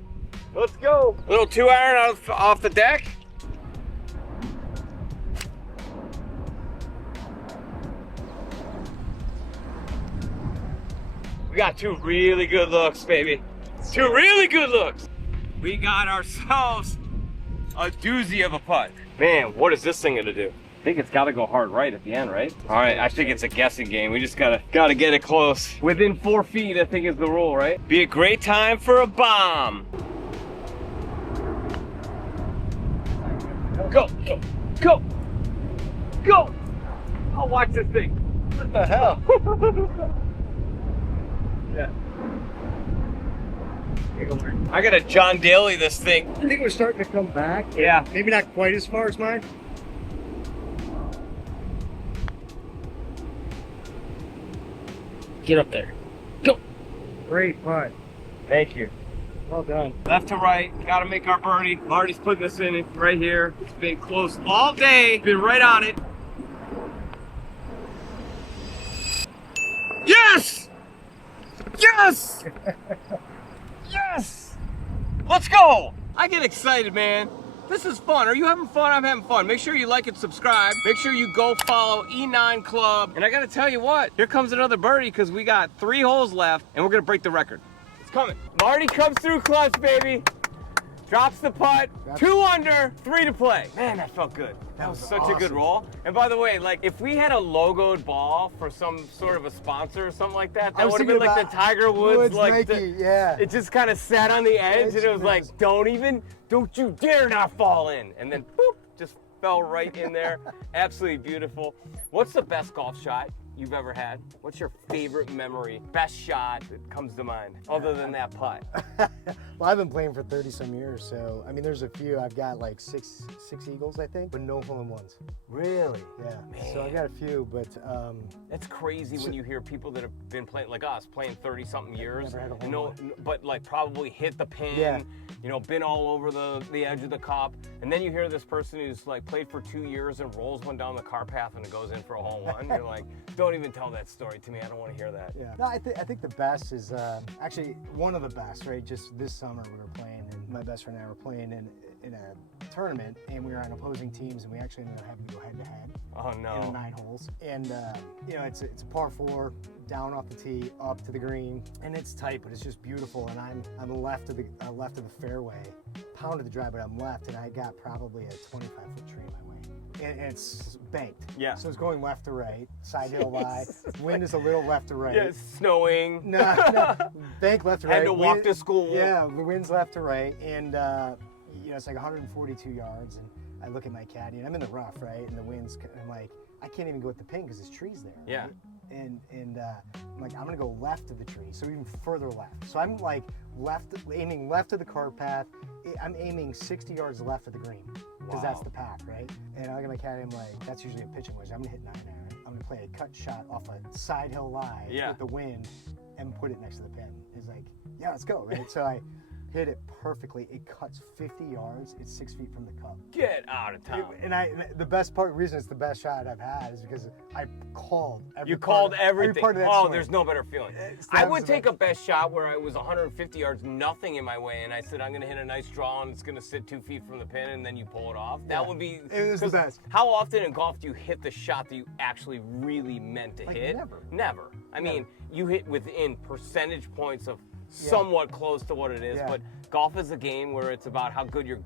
Let's go. Little 2-iron off the deck. We got 2 really good looks, baby. 2 really good looks. We got ourselves a doozy of a putt. Man, what is this thing gonna do? I think it's gotta go hard right at the end, right? All right, I think it's a guessing game. We just gotta get it close. Within 4 feet, I think is the rule, right? Be a great time for a bomb. Go, go, go, go. Oh, watch this thing. What the hell? Yeah. I gotta John Daly this thing. I think we're starting to come back. Yeah. Maybe not quite as far as mine. Get up there. Go. Great putt. Thank you. Well done. Left to right, gotta make our birdie. Marty's putting this in right here. It's been close all day. Been right on it. Yes! Yes! Yes! Let's go! I get excited, man. This is fun. Are you having fun? I'm having fun. Make sure you like and subscribe. Make sure you go follow E9 Club. And I gotta tell you what, here comes another birdie because we got 3 holes left and we're gonna break the record. It's coming. Marty comes through clutch, baby. Drops the putt, 2 under, 3 to play. Man, that felt good. That was such a good roll. And by the way, like if we had a logoed ball for some sort of a sponsor or something like that, that would have been like the Tiger Woods, like Nike, yeah. It just kind of sat on the edge and it was like, don't you dare not fall in. And then boop, just fell right in there. Absolutely beautiful. What's the best golf shot you've ever had? What's your favorite memory, best shot that comes to mind, other than that putt? Well, I've been playing for 30 some years, so I mean, there's a few. I've got like six eagles, I think, but no hole-in-ones. Really? Yeah. Man. So I got a few, but it's crazy when you hear people that have been playing like us, playing 30-something years, never had a hole in but like probably hit the pin. Yeah. You know, been all over the edge of the cup, and then you hear this person who's like played for 2 years and rolls one down the car path and it goes in for a hole-in-one. You're like, don't even tell that story to me. I don't want to hear that. Yeah. No, I think the best is actually one of the best, right? Just this summer we were playing, and my best friend and I were playing in a tournament, and we were on opposing teams, and we actually ended up having to go head-to-head. Oh no. In 9 holes, and you know, it's a par 4, down off the tee, up to the green, and it's tight, but it's just beautiful. And I'm left of the fairway, pounded the drive, but I'm left, and I got probably a 25-foot tree in my way. And it's banked. Yeah. So it's going left to right, side hill lie. Wind is a little left to right. Yeah, it's snowing. No, bank left to right. Had to walk to school. Yeah, the wind's left to right, and you know, it's like 142 yards, and I look at my caddy and I'm in the rough, right? And the wind's, I'm like, I can't even go with the pin because there's trees there. Yeah. Right? And I'm like, I'm gonna go left of the tree, so even further left. So I'm like aiming left of the cart path. I'm aiming 60 yards left of the green because that's the path, right? And I look at my caddy, I'm like, that's usually a pitching wedge. I'm gonna hit 9 iron. I'm gonna play a cut shot off a side hill lie with the wind and put it next to the pin. He's like, yeah, let's go, right? So I hit it perfectly. It cuts 50 yards. It's 6 feet from the cup. Get out of town. The best part, reason it's the best shot I've had is because I called every You called everything. Every part of that oh, swing. there's no better feeling. I would take a best shot where I was 150 yards, nothing in my way, and I said, I'm going to hit a nice draw and it's going to sit 2 feet from the pin, and then you pull it off. That would be. It was the best. How often in golf do you hit the shot that you actually really meant to hit? Never. Never. I mean, you hit within percentage points of somewhat close to what it is, but golf is a game where it's about how good your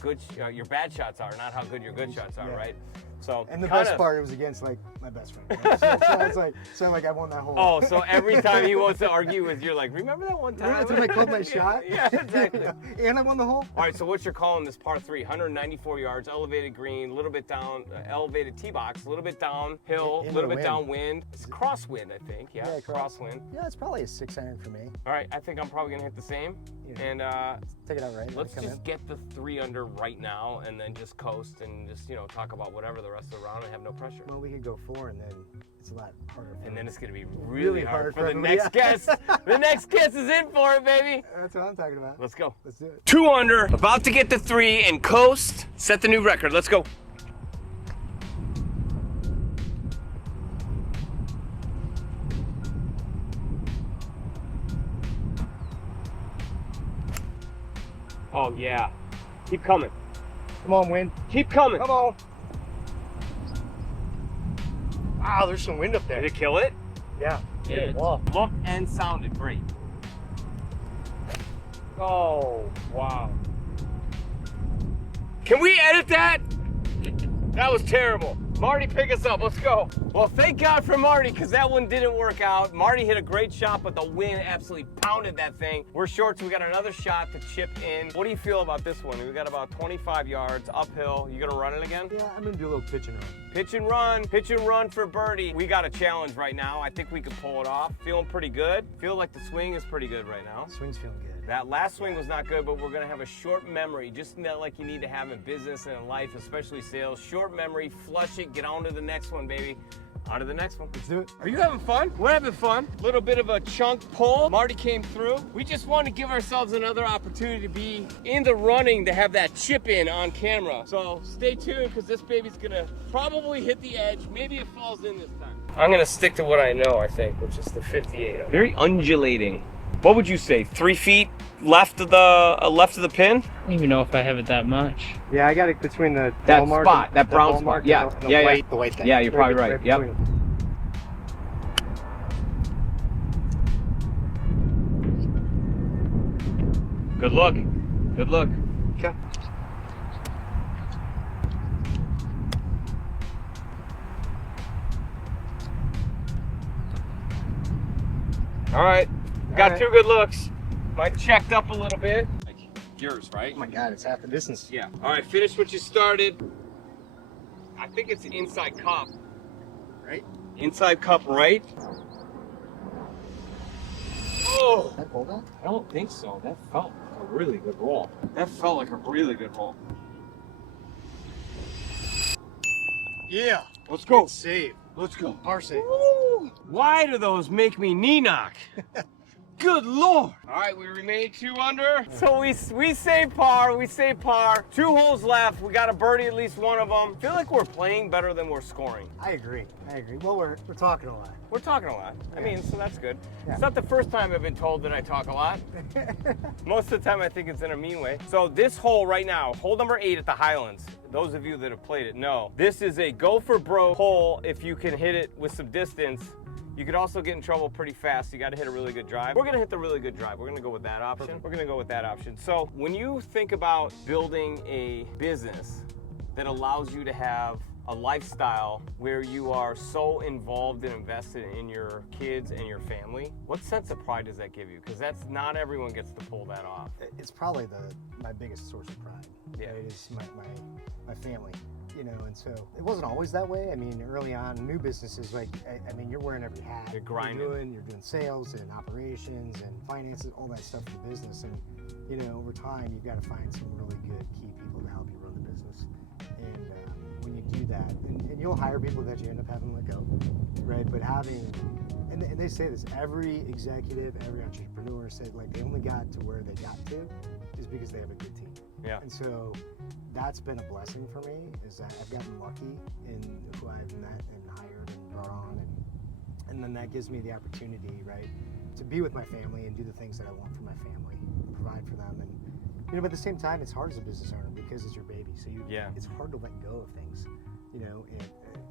bad shots are, not how good your good shots are, right? So and the best part, it was against like my best friend. Right? So it's like I won that whole. Oh, so every time he wants to argue with you, like, remember that one time? Remember that time I called my shot? Yeah, exactly. And I won the hole. All right, so what you're calling this par 3, 194 yards, elevated green, a little bit down, elevated tee box, a little bit downhill, a little bit downwind. It's crosswind, I think. Yeah, crosswind. Yeah, it's probably a 6 iron for me. All right, I think I'm probably gonna hit the same. And take it out right. Let's just get the 3 under right now, and then just coast and just talk about whatever the rest of the round and have no pressure. Well, we could go 4, and then it's a lot harder. And then it's gonna be really hard for the next guest. The next guest is in for it, baby. That's what I'm talking about. Let's go. Let's do it. 2 under, about to get the 3 and coast. Set the new record. Let's go. Oh yeah. Keep coming. Come on, wind. Keep coming. Come on. Wow, there's some wind up there. Did it kill it? Yeah. Yeah. Looked and sounded great. Oh, wow. Can we edit that? That was terrible. Marty, pick us up. Let's go. Well, thank God for Marty, because that one didn't work out. Marty hit a great shot, but the wind absolutely pounded that thing. We're short, so we got another shot to chip in. What do you feel about this one? We got about 25 yards uphill. You gonna run it again? Yeah, I'm gonna do a little pitch and run. Pitch and run for birdie. We got a challenge right now. I think we can pull it off. Feeling pretty good. Feel like the swing is pretty good right now. Swing's feeling good. That last swing was not good, but we're gonna have a short memory, just like you need to have in business and in life, especially sales. Short memory, flush it, get on to the next one, baby. On to the next one. Let's do it. Are you having fun? We're having fun. Little bit of a chunk pull. Marty came through. We just want to give ourselves another opportunity to be in the running to have that chip in on camera. So stay tuned, because this baby's gonna probably hit the edge. Maybe it falls in this time. I'm gonna stick to what I know, I think, which is the 58. Very undulating. What would you say? 3 feet left of the pin? I don't even know if I have it that much. Yeah, I got it between the That ball mark spot, and that the brown ball spot. mark Yeah, and the yeah, white, yeah. the white thing. Yeah, you're probably right. Yep. between them. Good look. Good look. Okay. All right. Got 2 good looks. Mine checked up a little bit. Like yours, right? Oh my God, it's half the distance. Yeah. All right, finish what you started. I think it's inside cup. Right? Inside cup right. Oh! Can I pull that? I don't think so. That felt like a really good roll. That felt like a really good roll. Yeah. Let's go. Good save. Let's go. Par save. Woo! Why do those make me knee knock? Good Lord. All right, we remain 2 under. So we say par, 2 holes left. We got to birdie at least one of them. I feel like we're playing better than we're scoring. I agree. Well, we're talking a lot. We're talking a lot. I mean, so that's good. Yeah. It's not the first time I've been told that I talk a lot. Most of the time I think it's in a mean way. So this hole right now, hole number 8 at the Highlands, those of you that have played it know, this is a go for broke hole if you can hit it with some distance. You could also get in trouble pretty fast. You got to hit a really good drive. We're going to hit the really good drive. We're going to go with that option. So when you think about building a business that allows you to have a lifestyle where you are so involved and invested in your kids and your family, what sense of pride does that give you? Because that's not everyone gets to pull that off. It's probably my biggest source of pride. Yeah. Right? It's my family. you know, and so it wasn't always that way. I mean, early on, new businesses, like, I mean, you're wearing every hat. You're grinding. You're doing sales and operations and finances, all that stuff for the business. And, you know, over time, you've got to find some really good key people to help you run the business. And when you do that, and you'll hire people that you end up having to let go, right? But having, and they say this, every executive, every entrepreneur said, like, they only got to where they got to is because they have a good team. Yeah. And so that's been a blessing for me, is that I've gotten lucky in who I've met and hired and brought on, and then that gives me the opportunity, right, to be with my family and do the things that I want for my family, provide for them. And, you know, but at the same time, it's hard as a business owner because it's your baby. So it's hard to let go of things, you know,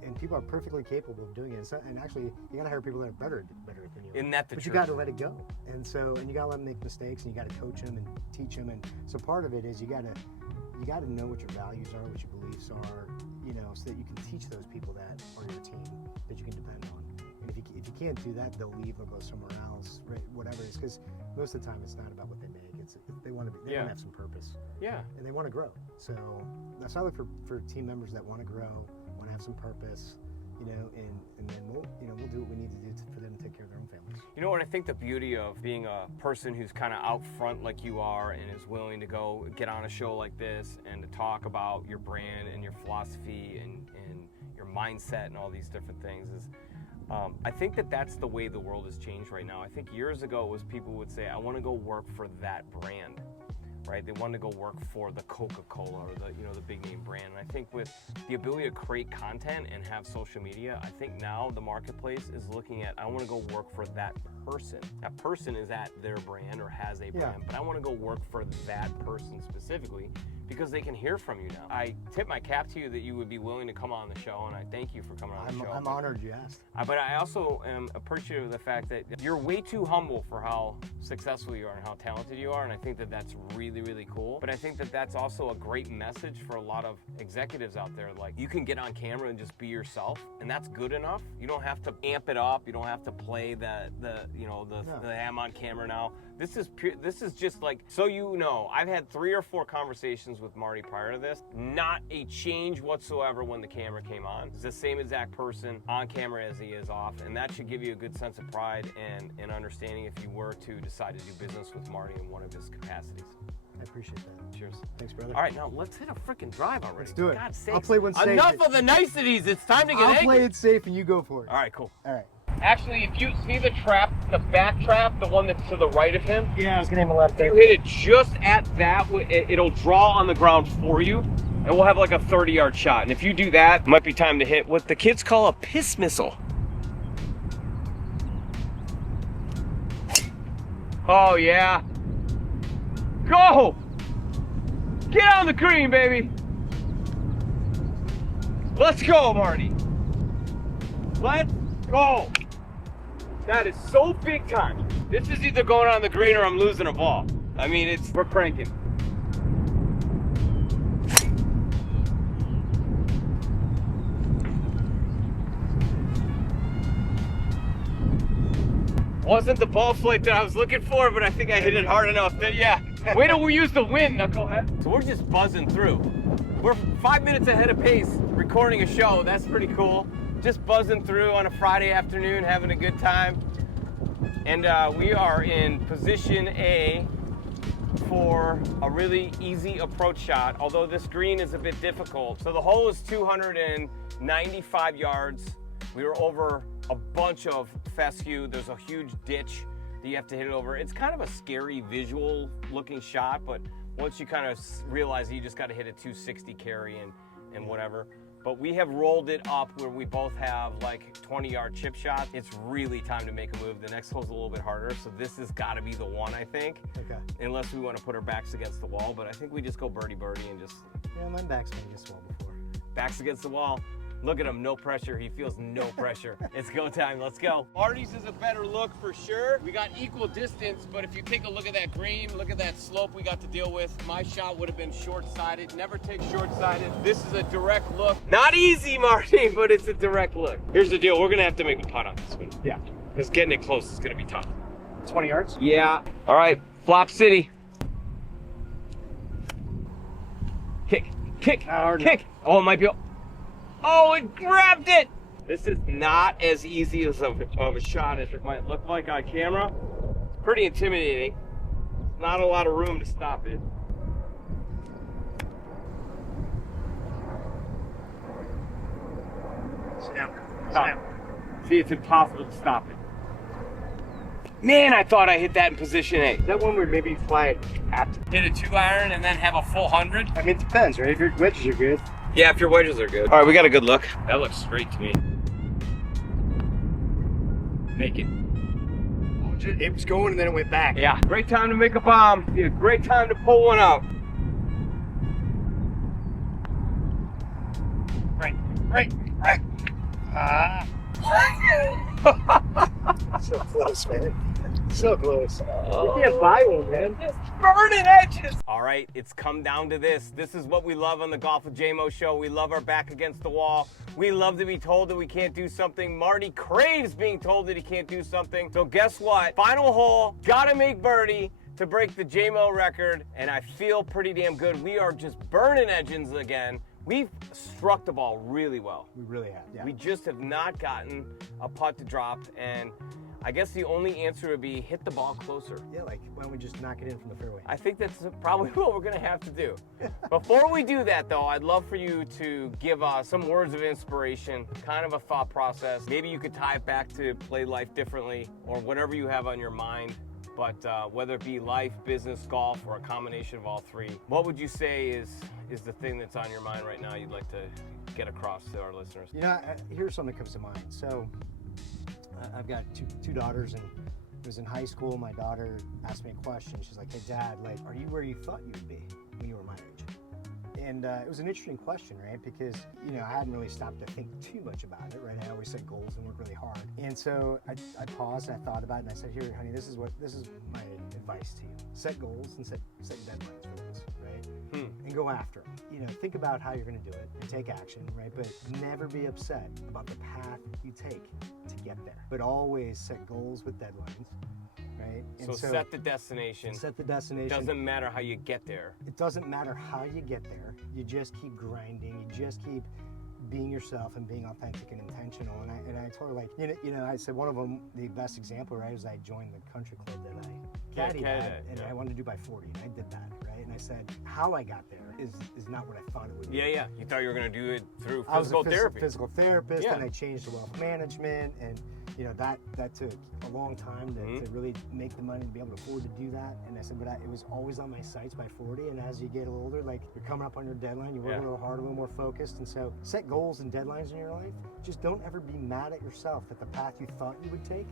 and people are perfectly capable of doing it. And actually, you got to hire people that are better than you. Isn't that the But truth? you got to let it go. And so, and you got to let them make mistakes, and you got to coach them and teach them. And so part of it is you got to know what your values are, what your beliefs are, you know, so that you can teach those people that are your team, that you can depend on. And if you can't do that, they'll leave, they'll go somewhere else, right? Whatever it is, because most of the time it's not about what they make. It's they want to have some purpose. Yeah. And they want to grow. So that's why I look for team members that want to grow, want to have some purpose, you know, and then we'll do what we need to do for them to take care of their own families. You know what, I think the beauty of being a person who's kind of out front like you are and is willing to go get on a show like this and to talk about your brand and your philosophy and your mindset and all these different things is, I think that's the way the world has changed right now. I think years ago it was people would say, I want to go work for that brand, right? They wanted to go work for the Coca-Cola or the big name brand. And I think with the ability to create content and have social media, I think now the marketplace is looking at, I want to go work for that person. That person is at their brand or has a brand, but I want to go work for that person specifically because they can hear from you now. I tip my cap to you that you would be willing to come on the show, and I thank you for coming on the show. I'm honored you asked. But I also am appreciative of the fact that you're way too humble for how successful you are and how talented you are, and I think that's really, really cool. But I think that's also a great message for a lot of executives out there. Like, you can get on camera and just be yourself, and that's good enough. You don't have to amp it up. You don't have to play the I'm on camera now. This is just like, so you know, I've had 3 or 4 conversations with Marty prior to this. Not a change whatsoever when the camera came on. He's the same exact person on camera as he is off, and that should give you a good sense of pride and understanding if you were to decide to do business with Marty in one of his capacities. I appreciate that. Cheers. Thanks, brother. All right, now let's hit a freaking drive already. Let's do it. For God's sakes. I'll play one safe. Enough of the niceties. It's time to get angry. I'll play it safe and you go for it. All right, cool. All right. Actually, if you see the trap, the back trap, the one that's to the right of him, Yeah, I was gonna aim a left there. you hit it just at that, it'll draw on the ground for you, and we'll have like a 30-yard shot. And if you do that, it might be time to hit what the kids call a piss missile. Oh, yeah. Go! Get on the green, baby! Let's go, Marty. Let's go. That is so big time. This is either going on the green or I'm losing a ball. I mean, we're cranking. Wasn't the ball flight that I was looking for, but I think I hit it hard enough that, yeah. Way to use the wind, knucklehead. So we're just buzzing through. We're 5 minutes ahead of pace recording a show. That's pretty cool. Just buzzing through on a Friday afternoon, having a good time. And we are in position A for a really easy approach shot, although this green is a bit difficult. So the hole is 295 yards. We were over a bunch of fescue. There's a huge ditch that you have to hit it over. It's kind of a scary visual looking shot, but once you kind of realize you just got to hit a 260 carry and whatever. But we have rolled it up where we both have like 20-yard chip shots. It's really time to make a move. The next hole's a little bit harder, so this has got to be the one, I think. Okay. Unless we want to put our backs against the wall, but I think we just go birdie and just... Yeah, my back's been against the wall before. Backs against the wall. Look at him, no pressure. He feels no pressure. It's go time, let's go. Marty's is a better look for sure. We got equal distance, but if you take a look at that green, look at that slope we got to deal with. My shot would have been short-sided. Never take short-sided. This is a direct look. Not easy, Marty, but it's a direct look. Here's the deal, we're gonna have to make a putt on this one. Yeah. Because getting it close is gonna be tough. 20 yards? Yeah. All right, Flop City. Kick. Hard Kick. Oh, it might be. Oh, it grabbed it! This is not as easy as of a shot as it might look like on camera. It's pretty intimidating. Not a lot of room to stop it. Snap. See, it's impossible to stop it. Man, I thought I hit that in position A. That one would maybe fly it at. Hit a 2-iron and then have a full 100? I mean, it depends, right? If your wedges are good. Yeah, if your wedges are good. All right, we got a good look. That looks straight to me. Make it. Oh, it was going and then it went back. Yeah. Great time to make a bomb. Be a great time to pull one out. Right. So close, man. So close. You can't buy one, man. Just burning edges. All right, it's come down to this. This is what we love on the Golf with JMO show. We love our back against the wall. We love to be told that we can't do something. Marty craves being told that he can't do something. So guess what? Final hole, gotta make birdie to break the JMO record, and I feel pretty damn good. We are just burning edges again. We've struck the ball really well. We really have, yeah. We just have not gotten a putt to drop, and I guess the only answer would be hit the ball closer. Yeah, like, why don't we just knock it in from the fairway? I think that's probably what we're gonna have to do. Before we do that though, I'd love for you to give us some words of inspiration, kind of a thought process. Maybe you could tie it back to play life differently or whatever you have on your mind. But whether it be life, business, golf, or a combination of all three, what would you say is the thing that's on your mind right now you'd like to get across to our listeners? You know, here's something that comes to mind. So I've got two daughters, and it was in high school. My daughter asked me a question. She's like, "Hey, Dad, like, are you where you thought you would be when you were my age?" And it was an interesting question, right? Because, you know, I hadn't really stopped to think too much about it, right? I always set goals and work really hard. And so I paused and I thought about it and I said, here, honey, this is my advice to you. Set goals and set deadlines for those, right? And go after them. You know, think about how you're going to do it and take action, right? But never be upset about the path you take to get there. But always set goals with deadlines. Right? So set the destination. Set the destination. Doesn't matter how you get there. It doesn't matter how you get there. You just keep grinding. You just keep being yourself and being authentic and intentional. And I told her, like, you know, I said one of them, the best example, right, is I joined the country club that I caddied at, and I wanted to do by 40, and I did that, right? And I said, how I got there is not what I thought it would be. Yeah. You thought you were going to do it through I was a therapy. Physical therapist, and I changed to wealth management, and you know, that took a long time to really make the money to be able to afford to do that. And I said, but it was always on my sights by 40. And as you get older, like, you're coming up on your deadline, you work a little harder, a little more focused. And so set goals and deadlines in your life. Just don't ever be mad at yourself that the path you thought you would take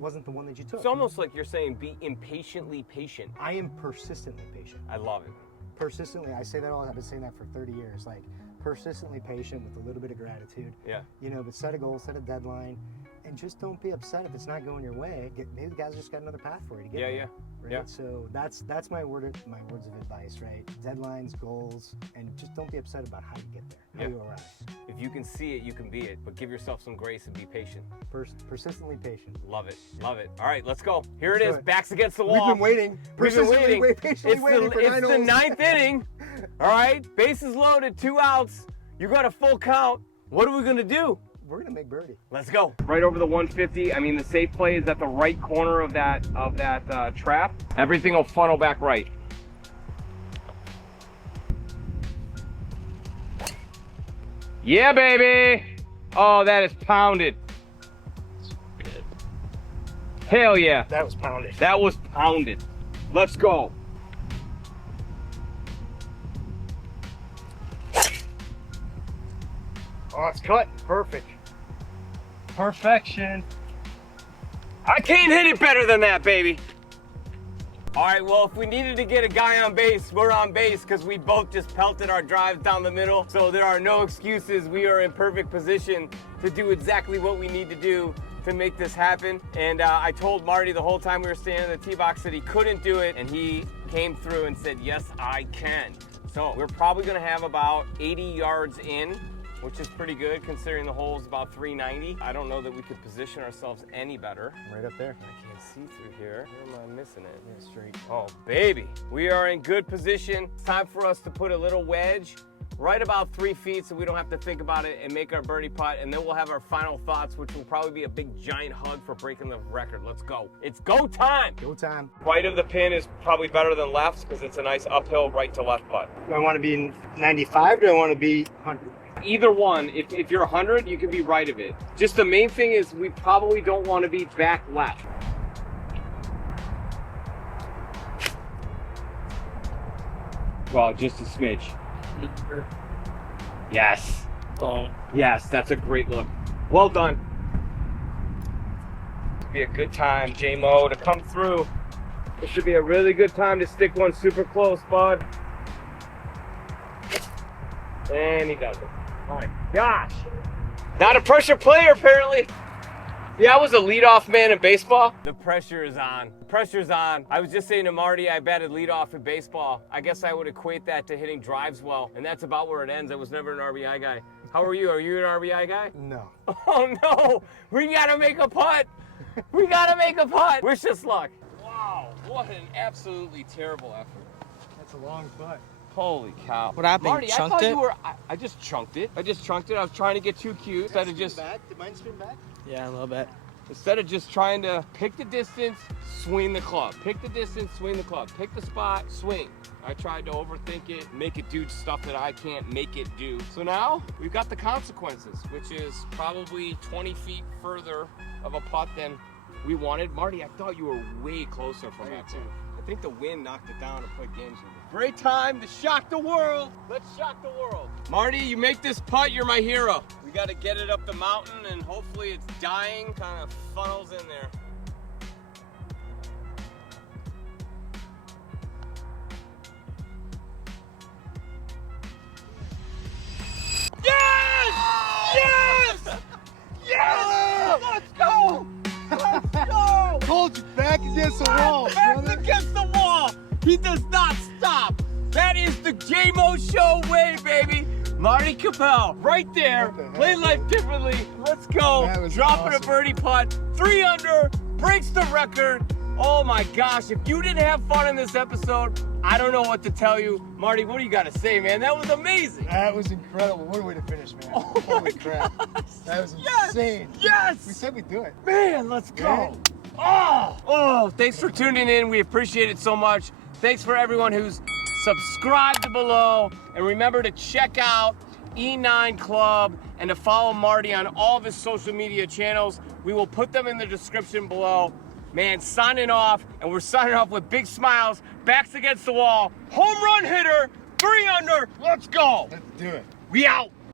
wasn't the one that you took. It's almost like you're saying be impatiently patient. I am persistently patient. I love it. Persistently, I say that all, I've been saying that for 30 years. Like, persistently patient with a little bit of gratitude. Yeah. You know, but set a goal, set a deadline. And just don't be upset if it's not going your way. Maybe the guy's just got another path for you to get there. Right? Yeah. So that's my words of advice, right? Deadlines, goals, and just don't be upset about how you get there, how you arrive. If you can see it, you can be it. But give yourself some grace and be patient. Persistently patient. Love it. Love it. All right, let's go. Here it is. Backs against the wall. We've been waiting. Persistently patiently waiting for 9 holes. It's the ninth inning. All right. Bases loaded. 2 outs. You got a full count. What are we gonna do? We're gonna make birdie. Let's go. Right over the 150. I mean, the safe play is at the right corner of that trap. Everything will funnel back right. Yeah, baby. Oh, that is pounded. Hell yeah. That was pounded. That was pounded. Let's go. Oh, it's cut. Perfect. Perfection. I can't hit it better than that, baby. All right, well, if we needed to get a guy on base, we're on base because we both just pelted our drives down the middle. So there are no excuses. We are in perfect position to do exactly what we need to do to make this happen. And I told Marty the whole time we were standing in the tee box that he couldn't do it, and he came through and said, yes, I can. So we're probably gonna have about 80 yards in, which is pretty good considering the hole is about 390. I don't know that we could position ourselves any better. Right up there. I can't see through here. Where am I missing it? Yeah, straight. Oh, baby. We are in good position. It's time for us to put a little wedge right about 3 feet so we don't have to think about it, and make our birdie putt, and then we'll have our final thoughts, which will probably be a big giant hug for breaking the record. Let's go. It's go time. Go time. Right of the pin is probably better than left because it's a nice uphill right to left putt. Do I want to be 95 or do I want to be 100? Either one. If you're 100, you can be right of it. Just the main thing is we probably don't want to be back left. Well, just a smidge. Yes. Oh. Yes, that's a great look. Well done. It'll be a good time, J-Mo, to come through. It should be a really good time to stick one super close, bud. And he does it. Oh my gosh. Not a pressure player, apparently. Yeah, I was a leadoff man in baseball. The pressure is on. The pressure's on. I was just saying to Marty, I batted leadoff in baseball. I guess I would equate that to hitting drives well, and that's about where it ends. I was never an RBI guy. How are you? Are you an RBI guy? No. Oh no! We gotta make a putt! We gotta make a putt! Wish us luck. Wow, what an absolutely terrible effort. That's a long putt. Holy cow. What happened? Marty, I Chunked thought it? you were, I just chunked it. I just chunked it. I was trying to get too cute instead of just, Did mine spin back? Yeah, a little bit. instead of just trying to pick the distance, swing the club. Pick the distance, swing the club. Pick the spot, swing. I tried to overthink it, make it do stuff that I can't make it do. So now we've got the consequences, which is probably 20 feet further of a putt than we wanted. Marty, I thought you were way closer from that too. I think the wind knocked it down and put games in. Great time to shock the world. Let's shock the world. Marty, you make this putt, you're my hero. We got to get it up the mountain and hopefully it's dying, kind of funnels in there. Yes! Yes! Yes! Let's go! Let's go! Hold you back against the wall, Back brother. against the wall. He does not stop. That is the J-Mo Show way, baby. Marty Cappelle, right there. What the heck? Play life differently. Let's go. That was Dropping awesome. a birdie putt. 3 under, breaks the record. Oh my gosh, if you didn't have fun in this episode, I don't know what to tell you. Marty, what do you got to say, man? That was amazing. That was incredible. What a way to finish, man. Oh Holy my crap. gosh. That was Yes! insane. Yes! We said we'd do it. Man, let's go. Oh, thanks for tuning in. We appreciate it so much. Thanks for everyone who's subscribed below. And remember to check out E9 Club and to follow Marty on all of his social media channels. We will put them in the description below. Man, signing off, and we're signing off with big smiles, backs against the wall, home run hitter, 3 under, let's go. Let's do it. We out.